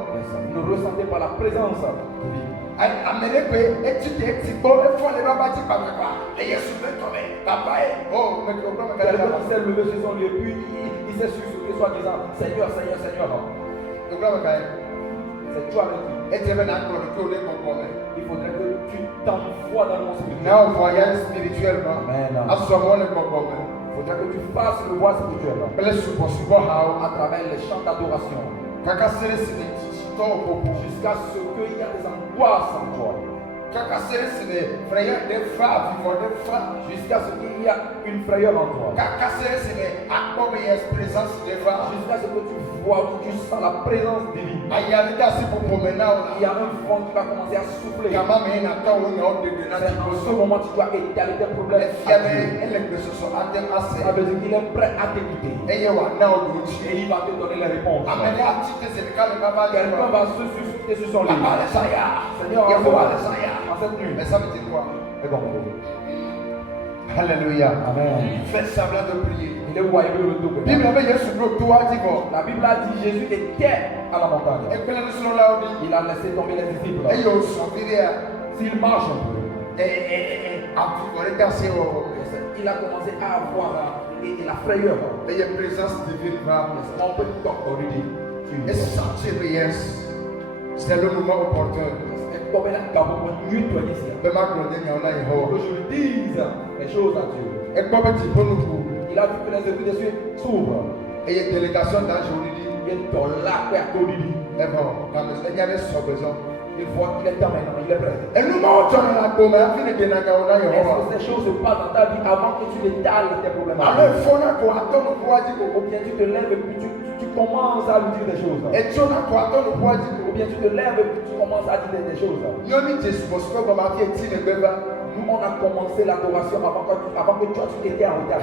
Vous ne ressentez pas la présence divine. Amenez que étudier, et bon, il faut les babas dire pas et il est souvent tombé. Papa, oh, mais comment Quelqu'un qui s'est levé sur son lieu, puis il s'est sursauté soit disant Seigneur, Seigneur, Seigneur. C'est toi avec lui. Il faudrait que tu t'envoies dans mon spirituel. Now, voyage spirituellement. Amen. À ce moment-là, Il faudrait que tu fasses le voie spirituel à travers les chants d'adoration. Jusqu'à ce qu'il y a des angoisses en toi. Jusqu'à ce qu'il y a une frayeur en toi. Jusqu'à ce que tu vois, que tu sens la présence divine. Il y a un vent qui va commencer à souffler. C'est en ce moment que tu dois étaler tes problèmes. Ça veut dire qu'il est prêt à t'écouter. Et il va te donner les réponses. Quelqu'un va se susciter sur son lit. Seigneur, en cette nuit. Mais ça veut dire quoi? Et bon, Alléluia. Amen. Faites semblant de prier. Il est où il veut le double. La La Bible a dit Jésus était à la montagne. Il a laissé tomber les disciples. S'il marche un peu, il a commencé à avoir la frayeur. On peut t'autoriser. C'est le moment opportun. Que je le dise les choses à Dieu. Il a vu que les églises des cieux s'ouvrent. Et il y a une délégation d'anges. Il est dans la paix à Kodidi. Mais bon, quand il y avait son besoin. Il voit qu'il est temps maintenant, il est prêt. Et nous montons la gomme, la fin de Est-ce que ces choses se passent dans ta vie avant que tu étales tes problèmes? alors il faut attendre pour dire Ou bien tu te lèves et puis tu commences à lui dire des choses. et tu as attendre pour dire Ou bien tu te lèves et puis tu commences à dire des choses. Nous, on a commencé l'adoration avant que toi tu étais en retard.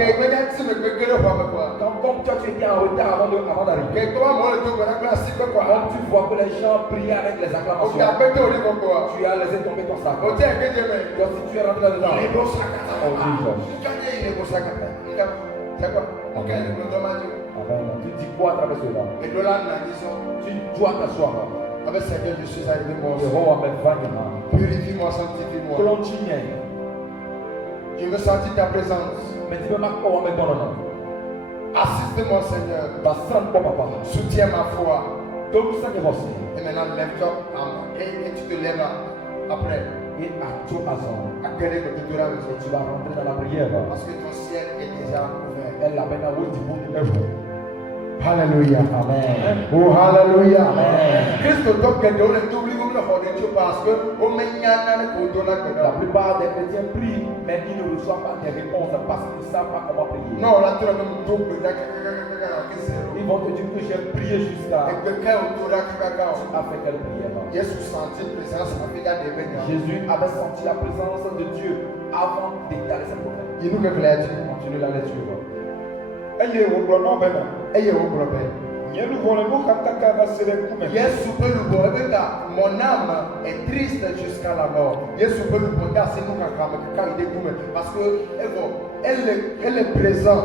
Comme toi tu étais en retard avant d'arriver. Quand tu vois que les gens priaient avec les acclamations, tu as laissé tomber ton sac. Donc si tu es rentré là-dedans, Amen. Tu dis quoi à travers cela? Tu dois t'asseoir. Seigneur, je suis arrivé, mon purifie-moi, sanctifie-moi. Je veux sentir ta présence. Assiste-moi, Seigneur. Soutiens ma foi. Et maintenant, lève-toi et tu te lèves après. Et à tout hasard, tu vas rentrer dans la prière. Parce que ton ciel est déjà ouvert. Elle l'a bien avoué du monde œuvre. Hallelujah. Amen. Oh, hallelujah. Amen. Christ donc est donné d'oublier parce que La plupart des chrétiens prient, mais ils ne reçoivent pas des réponses parce qu'ils ne savent pas comment prier. non, là tu as même double. Ils vont te dire que j'ai prié jusqu'à. Et quelqu'un autour de Tu as fait quelle prière? Jésus sentit présence avec la déveine. Jésus avait senti la présence de Dieu avant d'étaler ses problèmes. Il nous fait clair. Continue la lecture. Ayez au blanc, non, ben. Ayez au blanc, ben. Yesu peut le voir, mon âme est triste jusqu'à la mort. Yesu peut le voir, parce que elle est présente,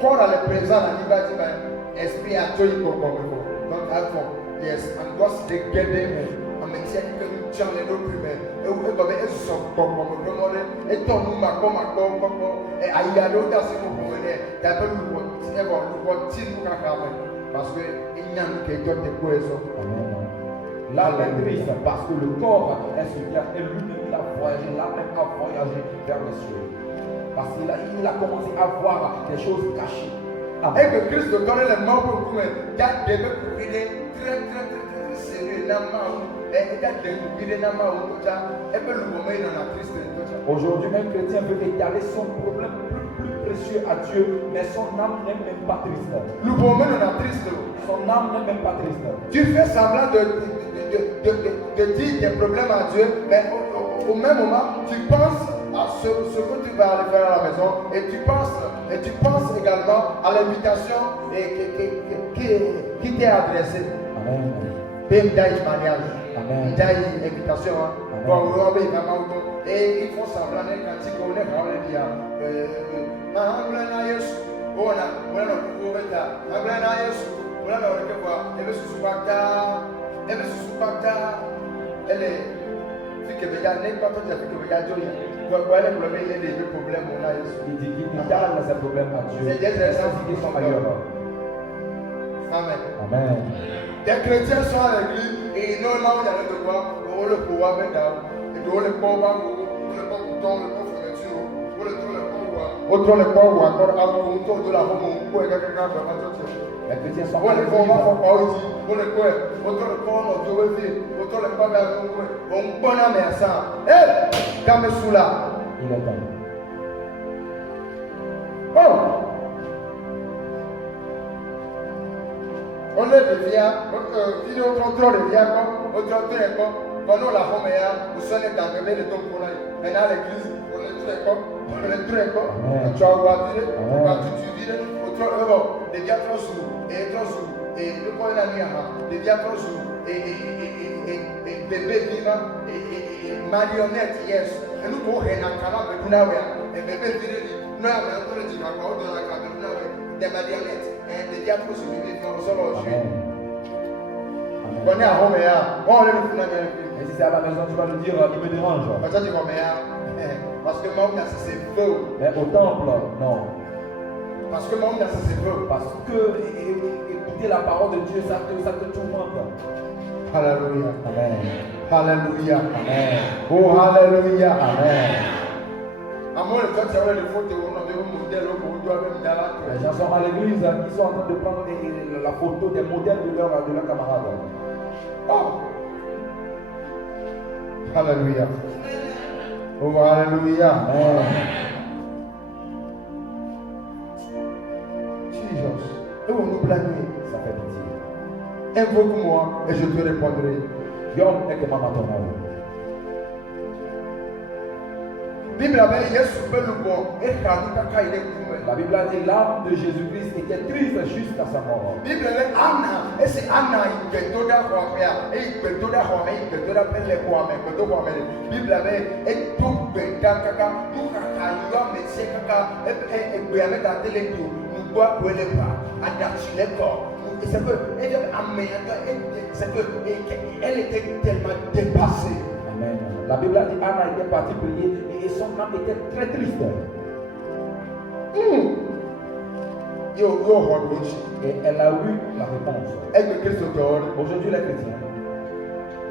corps elle est présente, esprit a tout donc yes, and God's the getting I'm excited to tell you et parce que il n'y a que d'autres poissons. Là, elle est triste parce que le corps est sur terre et lui-même il a voyagé, là-même a voyagé vers les cieux. Parce qu'il a commencé à voir des choses cachées. Et que Christ donne les mains pour vous, il y a des mecs qui très sérieux, aujourd'hui, un chrétien veut étaler son problème plus précieux à Dieu, mais son âme n'est même pas triste. Son âme n'est même pas triste. Tu fais semblant de dire tes problèmes à Dieu, mais au même moment, tu penses à ce que tu vas aller faire à la maison et tu penses également à l'invitation qui t'est adressée. Amen. Même mariage, Amen. invitation. Et ils font semblant d'être cantique, on est elle est fille que veut n'est pas tout à fait que veut dire donc voilà le problème il y a des problèmes on a Il dit qu'il étale ses problèmes à Dieu. C'est des raisons qui sont ailleurs. Amen. Amen. Des chrétiens sont à l'église et ils n'ont pas de devoir pour le pouvoir maintenant et pour le pouvoir pour le bouton le pauvre fermeture pour le tout le pouvoir autre le pouvoir encore à autour de la roue pour quelqu'un vraiment tout. Les chrétiens sont Pour le pouvoir pour le quoi autre le pouvoir notre vie autre le pouvoir on bonne âme à ça. Eh comme sous là. Il est temps. Oh. On le devient, vidéo contrôle devient comme, on on la femme est là, vous sonnez dans le bébé de ton pour là. Maintenant l'église, on est très comme, tu as voiture, tu vis, les biens trop sous, et le point de la nuit, les biens trop sous, et bébé vivant, et marionnette, yes. Et nous pouvons rien en canal, mais nous n'avons rien. Et bébé vivant, nous avons un peu de dire, dans la cabine, des marionnettes, des biens trop sous, bébé vivant, au sol au jeu. On est à home, on est le final. Et si c'est à la maison, tu vas le dire, il me dérange. Parce que mon c'est faux. Mais au temple, non. Parce que mon c'est faux. Parce que écouter la parole de Dieu, ça te tourmente. Hallelujah. Amen. Hallelujah. Amen. Oh, hallelujah. Amen. Les gens sont à l'église, ils sont en train de prendre la photo des modèles de leurs camarades. Oh. Hallelujah. Oh, hallelujah. Amen. Jesus. Et on nous blague. Ça fait pitié. Invoque-moi et je te répondrai. Yom et que maman ton nom. Bible avait Yesu peut le bon et il est couvert. La Bible a dit l'âme de Jésus-Christ était triste jusqu'à sa mort. Bible avait Anna et c'est Anna il peut tout d'accord et il peut tout d'accord il peut tout d'accord les quoi mais peut tout quoi mais Bible avait et tout peut kaka tout kaka yo mais c'est kaka et peut avec la télé tout nous doit pour les pas adapter les corps et c'est que c'est que elle était tellement dépassée. Amen. La Bible a dit Anna était partie prier et son âme était très triste. Et elle a eu la réponse. Aujourd'hui les chrétiens,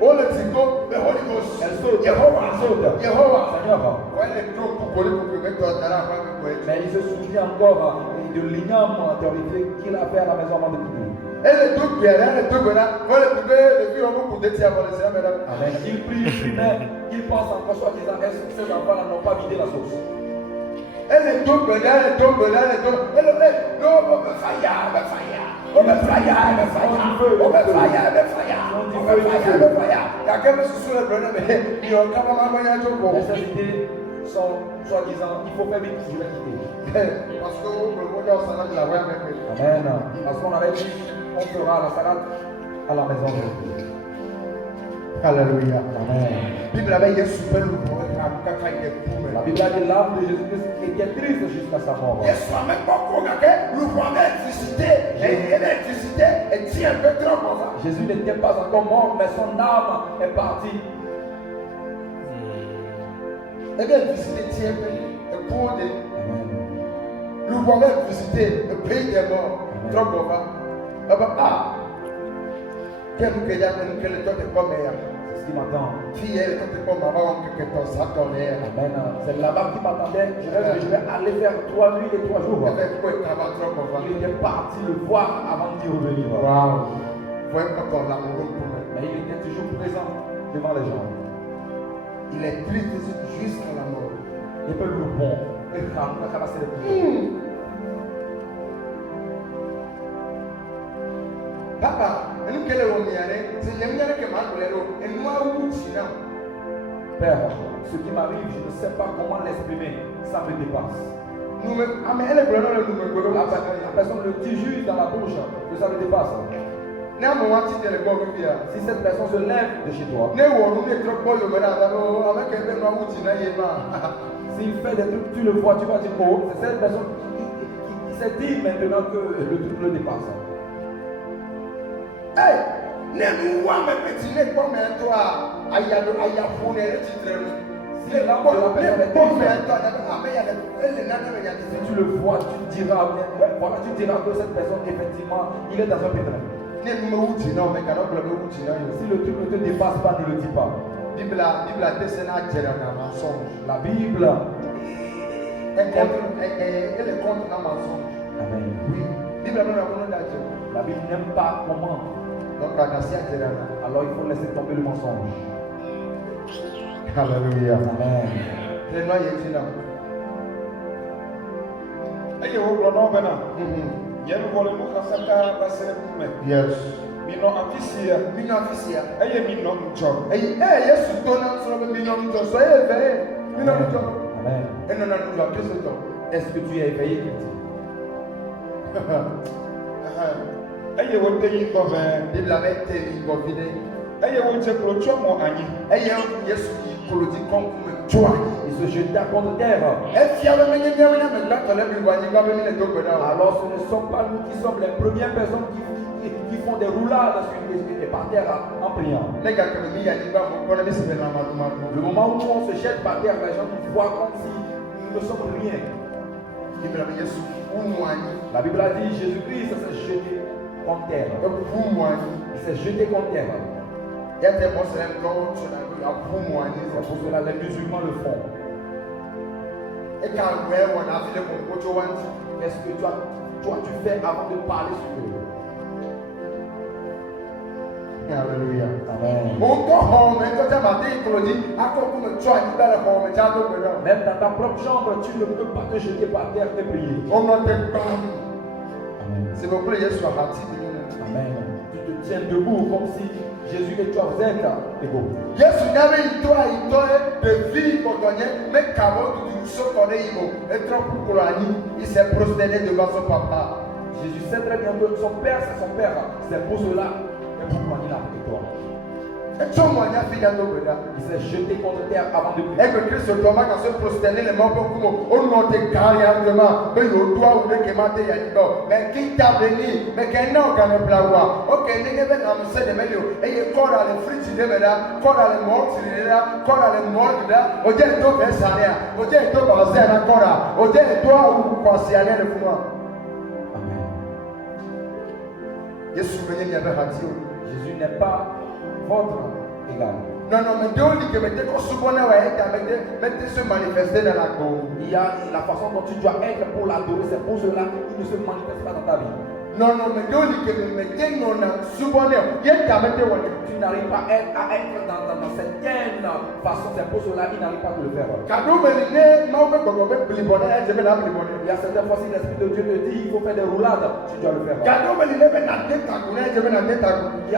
All the go, the Holy Ghost. Elle saute. Yehovah. Elle saute. Yehovah. Seigneur. Ouais, les troncs pour coller pour que mettre dans la main. Mais il se souvient encore de l'igname autorité qu'il a fait à la maison avant de prier. Elle est toute bien, elle est toute bien. Voilà, le bébé, le vieux homme pour détirer avant les mesdames. Amen. Il prie, il prie, mais il pense encore soi-disant, est-ce que ces enfants-là n'ont pas vidé la source? Elle est toute bien, elle est toute bien, elle est toute bien. Elle est non, on me faille, on me faille. On me faille, on me faille. On me faille, on me faille. On me faille, on me faille. Il y a quelqu'un qui se souvient de mais il y a quand même un moyen de pour. Les idées sont soi-disant, il faut faire vite, je vais quitter. Parce que le monde est au salon de la voix avec lui. Amen. Parce qu'on avait dit, on fera la salade à la maison de Dieu. Alléluia. Amen. La Bible avait un super loup pour être La Bible a dit l'âme de Jésus-Christ qui était triste jusqu'à sa mort. Yesu amekpɔkɔ gake loup avait électricité et l'électricité est tient un peu trop comme ça. Jésus n'était pas encore mort, mais son âme est partie. Et l'électricité tient un peu et pour des loup avait électricité le pays des morts trop comme ça. Quel que le temps est pas meilleur. C'est ce qui m'attend. Fille, elle est pas maman, quelque chose ça tonnerre. Amen. C'est là-bas qui m'attendait. Je vais aller faire 3 nuits et 3 jours. Il était parti le voir avant d'y revenir. Waouh. Mais il était toujours présent devant les gens. Il est triste jusqu'à la mort. Il peut le bon. Il a cassé les coups. Papa, nous quel est le mien? C'est le mien qui m'a donné l'eau. Et moi, où tu es? Père, ce qui m'arrive, je ne sais pas comment l'exprimer. Ça me dépasse. La personne le dit juste dans la bouche que ça me dépasse. Si cette personne se lève de chez toi, s'il fait des trucs, tu le vois, tu vas dire, oh, c'est cette personne qui s'est dit maintenant que le truc le dépasse. Hey, ne nous voit mes petits nez comme un toit. Aïe, aïe, pour les titres. C'est la bonne si tu le vois, tu diras, voilà, tu diras que cette personne, effectivement, il est dans un pétrin. Si le truc ne te dépasse pas, ne le dis pas. La Bible elle est contre un mensonge. Amen. Oui. La Bible n'aime pas comment. Donc, alors il faut laisser tomber le mensonge. Alléluia. Amen. Yes. Mino afisia. Eye mino ncho. Yesu dona nsoro mino ncho. So eve. Mino ncho. Amen. Eno na ncho Kristo. Est-ce que tu es éveillé, chrétien? Eye wo te yi ko be. Bible avait été incompris. Eye wo je kro cho mo anyi. Eye Yesu yi kolodi comme toi. Il se jeta contre terre. Alors ce ne sont pas nous qui sommes les premières personnes qui font des roulades par terre en priant. Le moment où on se jette par terre, les gens nous voient comme si nous ne sommes rien. La Bible a dit Jésus-Christ s'est jeté contre terre. Il s'est jeté contre terre. C'est pour cela que les musulmans le font. Qu'est-ce que toi tu fais avant de parler sur eux? Alléluia. Amen. Même dans ta propre chambre, tu ne peux pas te jeter par terre et prier. C'est pour que Jésus soit Amen. Tu te tiens debout comme si Jésus et toi vous êtes égaux. Jésus n'avait de vie pour donner, mais il s'est prosterné devant son papa. Jésus sait très bien que son père, c'est son père. C'est pour cela que pour moi il a pris toi. Il s'est jeté contre terre avant de prier. Et que Christ Thomas a se prosterné les mains pour on note carrément mais le doigt ou le kématé yadiko mais qui t'a béni mais qu'un an quand même plawa ok n'est pas dans ce démêlio et il corps à les frites de là corps à les morts là corps à les morts là au dieu to ben salia au dieu to basé na corps au dieu toi ou quoi c'est aller le fou. Amen. Jésus n'est pas Jésus n'est pas votre égale. Non, non, mais Dieu dit que mettez qu'on soubonne, mettez se manifester dans la cour. Il y a la façon dont tu dois être pour l'adorer, c'est pour cela qu'il ne se manifeste pas dans ta vie. Non, non, mais Dieu dit que mettez non soubonne, il y a ta mettez on. Tu n'arrives pas à être dans certaines façons, c'est pour cela qu'il n'arrive pas à te le faire. Cadeau, mais il y a certaines fois, si l'Esprit de Dieu te dit il faut faire des roulades, tu dois le faire. Cadeau, mais il y a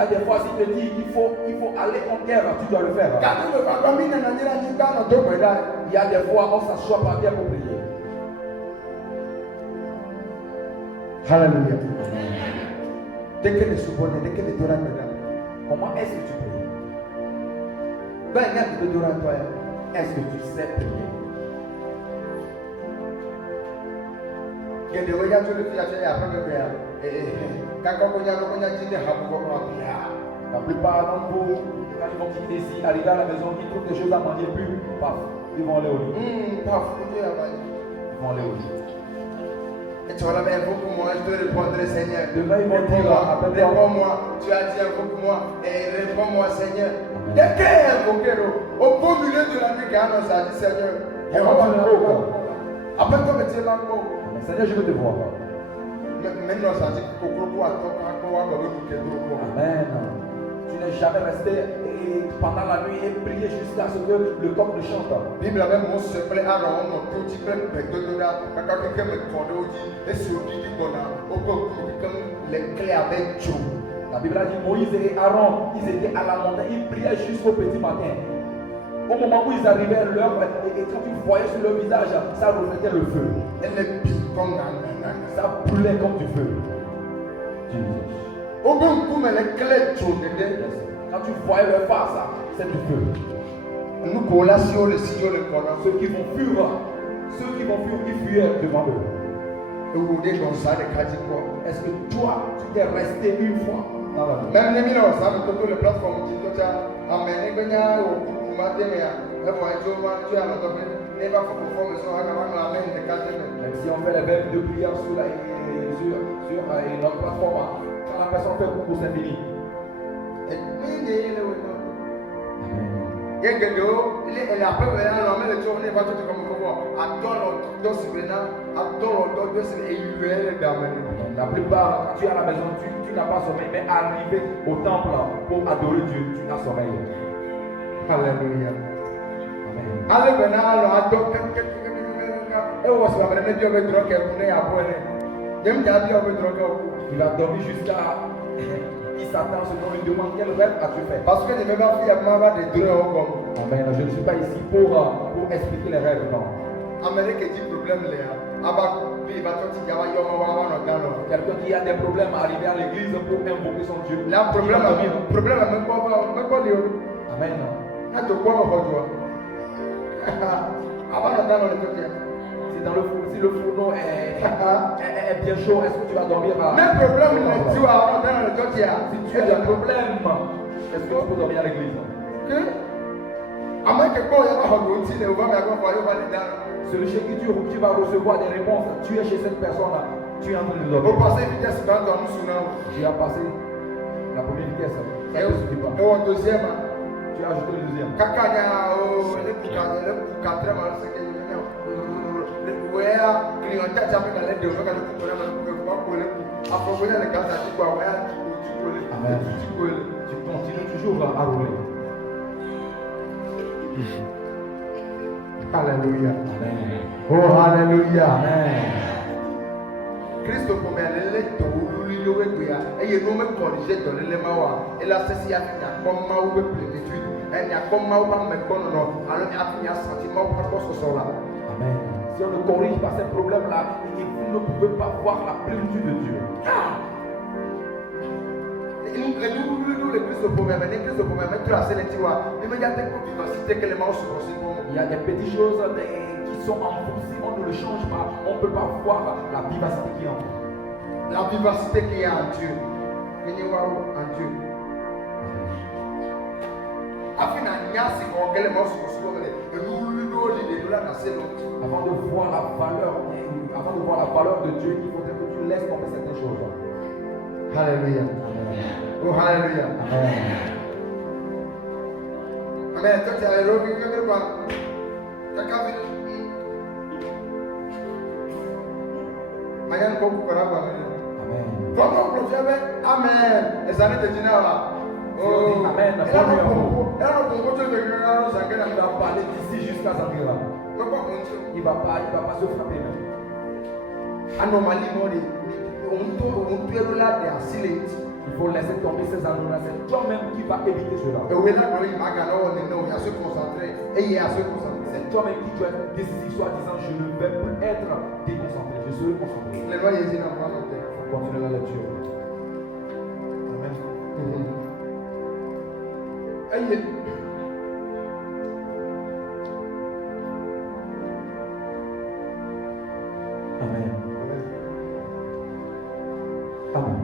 des fois, s'il te dit il faut aller en guerre, tu dois le faire. Il y a des fois, on s'assoit par terre pour prier. Alléluia. Dès que les soubonnes, dès que les Torah dedans. Comment est-ce que tu pries? Est-ce que tu sais prier? La plupart d'entre vous, quand ils vont quitter ici, arriver à la maison, ils trouvent des choses à manger, puis paf, ils vont aller au lit. Ils vont aller au lit. Et tu vas là, mais invoque-moi, je te répondrai, Seigneur. Demain, ils vont dire, réponds-moi. Tu as dit, invoque-moi, et réponds-moi, Seigneur. Dès qu'il est invoqué, au beau milieu de la nuit, quand on s'est dit, Seigneur, après toi, tu es là, Seigneur, je veux te voir. Maintenant, ça dit, Amen. Tu n'es jamais resté pendant la nuit et prier jusqu'à ce que le coq ne chante. Bible même mon se plaît à rendre mon tout petit peu de quand quelqu'un me connaît aussi et sur qui dit qu'on a au comme les clés avec Dieu. La Bible a dit Moïse et Aaron, ils étaient à la montagne, ils priaient jusqu'au petit matin. Au moment où ils arrivaient à l'heure, et quand tu voyais sur leur visage, ça reflétait le feu. Et les pistons, ça brûlait comme du feu. Au bon coup, mais les clés Dieu. Quand tu voyais leur face, c'est du feu. Nous collations le sillon de Coran. Ceux qui vont fuir, ils fuyaient devant eux. Est-ce que toi, tu t'es resté une fois dans la vie? Même les mineurs, ça me tourne les plateformes qui te disent amenez Benya au matin, mais même si on fait les verbes de prière sur notre plateforme, quand la personne fait coucou, c'est fini. La plupart, quand tu es à la maison, tu n'as pas sommeil, mais arriver au temple pour adorer Dieu, tu as sommeil. Alléluia. Il a dormi jusqu'à. Il s'attend ce qu'on lui demande quel rêve as-tu fait. Parce que je ne vais pas faire des drôles. Amen. Je ne suis pas ici pour expliquer les rêves, non. Quelqu'un qui a des problèmes à arriver à l'église pour invoquer son Dieu. Le problème même pas. Amen. Si le fourneau est bien chaud, est-ce que tu vas dormir à... Même problème, si tu as des problèmes, est-ce que tu peux dormir à l'église? Celui chez qui tu vas recevoir des réponses, tu es chez cette personne-là, tu es en train de dormir. Tu as passé la première vitesse. Et au deuxième. Tu as ajouté le deuxième. Amen. Tu continues toujours à rouler. Alléluia. Amen. Oh, alléluia. Amen. Christ pour me aller et il nous met corrigé dans les mawa et la ceci a fait comme ma ou plénitude et il y a comme ma ou pas me connaître alors il y a un sentiment par rapport ce soir là. Amen. Si on ne corrige pas ces problèmes-là, vous ne pouvez pas voir la plénitude de Dieu. Le Christ pour me mettre tu as sélectionné immédiatement vivacité que les mains se consignent. Il y a des petites choses qui sont en vous. Si on ne le change pas, on ne peut pas voir la vivacité qui est en vous. La vivacité qui est en Dieu. Venez voir en Dieu. Avant de voir la valeur de Dieu, il faudrait que tu laisses tomber certaines choses. Alléluia. Oh, alléluia. Amen. Amen. Toi, tu as l'héros qui veut quoi? Quelqu'un veut. Marianne, beaucoup de quoi? Amen. Votre projet, Amen. Les années de dîner là. Oh, Amen. Elle a Il va parler d'ici jusqu'à Zangira. Il va pas se frapper même. Anomalie, Il faut laisser tomber ces anomalies. C'est toi-même qui va éviter cela. C'est toi-même qui dois être décisif, soit disant je ne vais plus être déconcentré, je serai concentré. Continuez la lecture. Amen. Amen. Amen.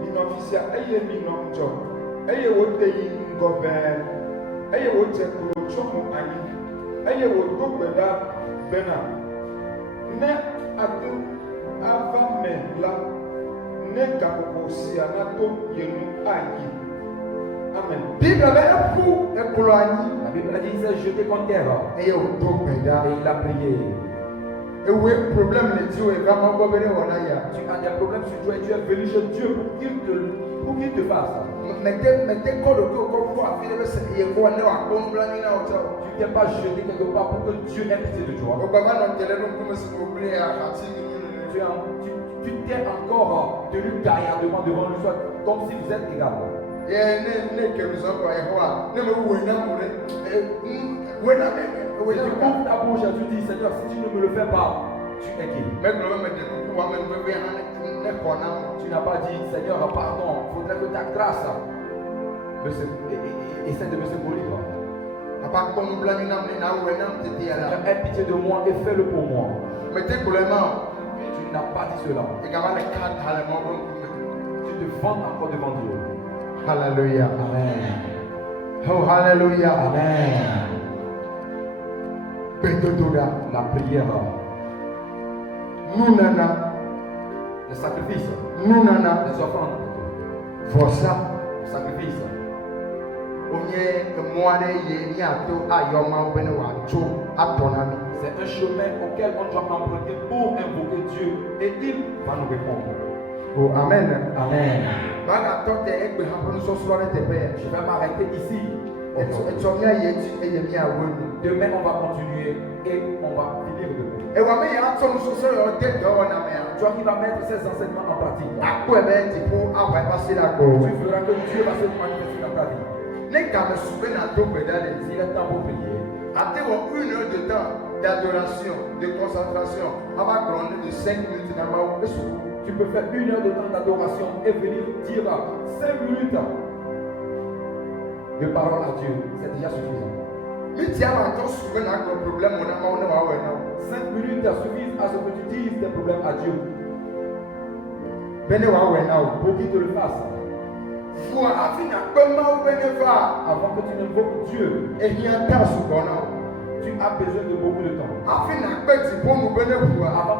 Minofisia, eye minomjo, eye wote yi ngove, eye wote kulo chomo anyi, eye woto gbeda bena, ne adu ava me la, ne kapoko sia na to yenu anyi. Amen. Bible est pour et pour La Bible dit il s'est jeté contre terre et il a prié. Et où est le problème les dieux et vraiment pas venir on a Tu as des problèmes sur toi et tu es venu chez Dieu pour qu'il te fasse. mettez quoi le corps pour affiler le Seigneur quoi ne va pas nous blâmer là Tu t'es pas jeté quelque part pour que Dieu ait pitié de toi. au baba dans quel est comme si vous voulez à fatigue Tu t'es encore tenu gaillardement devant lui, soit comme si vous êtes égal. et ne que nous avons quoi et quoi ne me où est n'amour Tu ouvres ta bouche et tu dis Seigneur, si tu ne me le fais pas, tu es qui? mais quand même des coups on me veut ne connaît Tu n'as pas dit Seigneur, pardon, il faudrait que ta grâce essaie de me secourir. pas comme nous blâmer n'a où est n'amour t'es là Aie pitié de moi et fais-le pour moi. mettez pour les mains Tu n'as pas dit cela. et quand même les quatre à la main Tu te vantes encore devant Dieu. Hallelujah. Amen. Oh, hallelujah. Amen. La prière. Nous nana. Le sacrifice. Nous nana. Les offrandes. Força. Le sacrifice. Onye moane ye ni ato ayoma obene wa cho atonami. C'est un chemin auquel on doit emprunter pour invoquer Dieu et il va nous répondre. Oh, amen. Amen. Je vais m'arrêter ici. Demain, on va continuer et on va finir demain. Toi qui vas mettre ces enseignements en pratique. Tu verras que Dieu va se manifester dans ta vie. S'il est temps pour prier. Attends 1 heure de temps d'adoration, de concentration. On va gronder de 5 minutes dans ma. Tu peux faire 1 heure de temps d'adoration et venir dire 5 minutes de parole à Dieu. C'est déjà suffisant. 5 minutes suffisent à ce que tu dises tes problèmes à Dieu. Pour qu'il te le fasse. Avant que tu n'invoques Dieu, tu as besoin de beaucoup de temps. Avant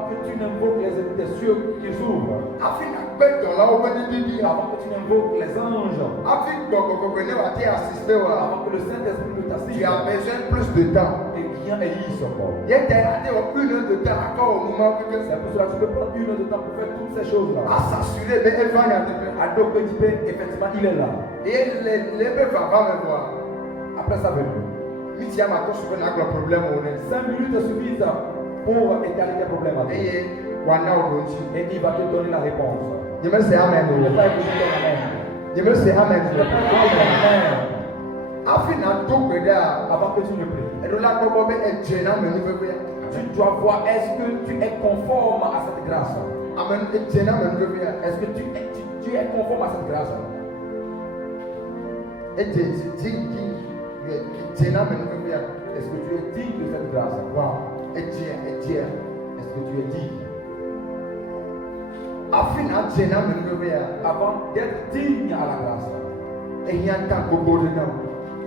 que tu n'invoques les cieux qui s'ouvrent. Avant que tu n'invoques les anges. Avant que le Saint-Esprit ne t'assiste. Tu as besoin plus de temps. Et rien est libre encore. C'est pour cela que tu peux prendre 1 heure de temps pour faire toutes ces choses-là. À s'assurer de effectivement, il est là. Et les bébés vont me voir. Après sa venue. 5 minutes suffisent pour égaler tes problèmes. Et il va te donner la réponse. Je me sais amen. Je ne vais pas écouter ton amen. Je me sais amen. Je ne vais pas écouter ton amen. Avant que tu ne pries. Tu dois voir, est-ce que tu es conforme à cette grâce? Est-ce que tu es conforme à cette grâce? Est-ce que tu es digne de cette grâce? Est-ce que tu es digne? Avant d'être digne à la grâce, il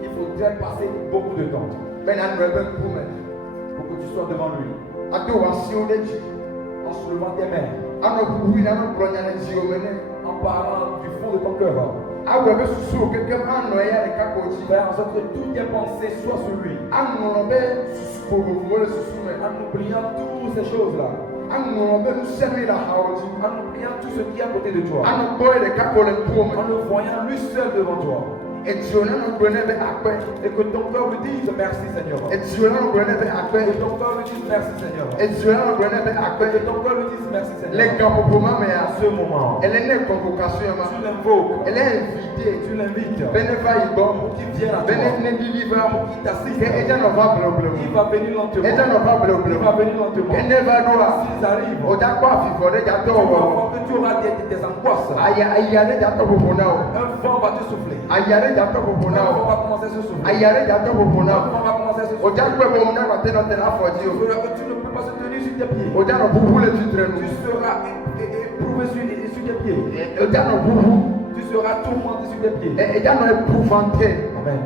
faudrait passer beaucoup de temps pour que tu sois devant lui. En soulevant tes mains, en parlant du fond de ton cœur. Faire en sorte que toutes tes pensées soient sur lui. En oubliant toutes ces choses-là. En oubliant tout ce qui est à côté de toi. En le voyant lui seul devant toi. Et que ton cœur lui dise merci Seigneur. Et que ton cœur lui dise merci Seigneur. Et que ton cœur lui dise merci Seigneur. À ce moment, tu l'invoques. Tu l'invites. Pour qu'il vienne à toi. Pour qu'il t'assiste. Il va venir lentement. Il va venir lentement. S'ils arrivent, tu vas voir que tu auras des angoisses. Un vent va te souffler. On va commencer à se souffler. On va commencer à se souffler. Tu ne peux pas se tenir sur tes pieds. Tu seras éprouvé sur tes pieds. Tu seras tourmenté sur tes pieds. Amen.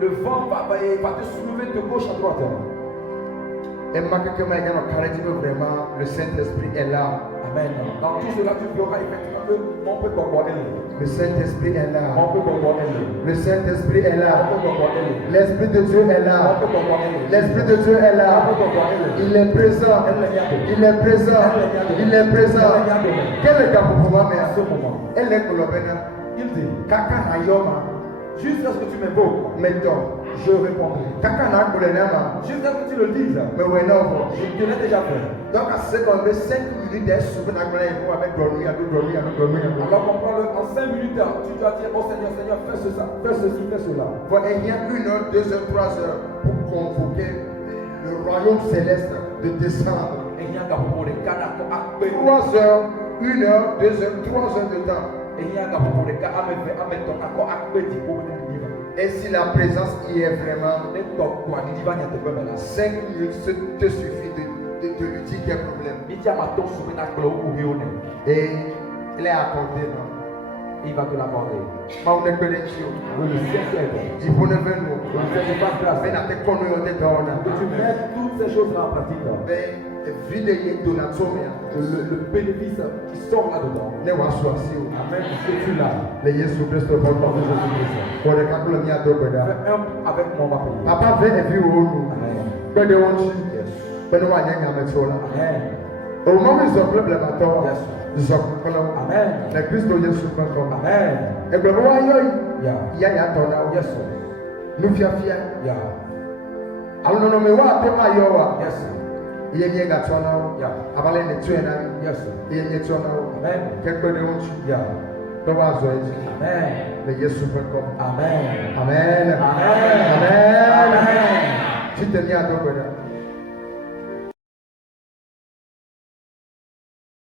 Le vent va te soulever de gauche à droite. Le Saint-Esprit est là. Amen. Dans tout cela, tu verras effectivement que mon peuple le Saint-Esprit est là. Le Saint-Esprit est là. L'Esprit de Dieu est là. L'Esprit de Dieu est là. Il est présent. Il est présent. Il est présent. Quel est le moment? Elle est il dit, jusqu'à ce que tu m'invoques, je répondrai. Jusqu'à ce que tu le dises, je te l'ai déjà fait. Donc à ce moment 5 minutes alors qu'on parle en 5 minutes, tu dois dire oh Seigneur, Seigneur, fais ceci, fais cela. Il y a 1 heure, 2 heures, 3 heures pour convoquer le royaume céleste de descendre. 3 heures, 1 heure, 2 heures, 3 heures de temps. Et si la présence y est vraiment, 5 minutes te suffit de lui dire quel problème. Et il est accordé, non? Il va te l'accorder. Que tu mettes toutes ces choses-là en pratique. Le bénéfice qui sort là-dedans. Amen. Que tu l'as. Fais un avec moi, ma fille. Papa veut et puis Amen. Au moment où ils ont pris le bâton, ils ont pris Amen. le Christ de Jésus comme Amen. Et bien, il y a ton là. Yes, sir. Nous fiers. Yeah. Alors, nous me voit à toi, yes, sir. il y a un gars là. Yeah. Avant les tuer là. Yes, sir. Il y a un gars là. Amen. Quelque de honte. Yeah. Amen. Le Jésus comme. Amen. Amen. Amen. Amen. Amen. Tu te mets à toi,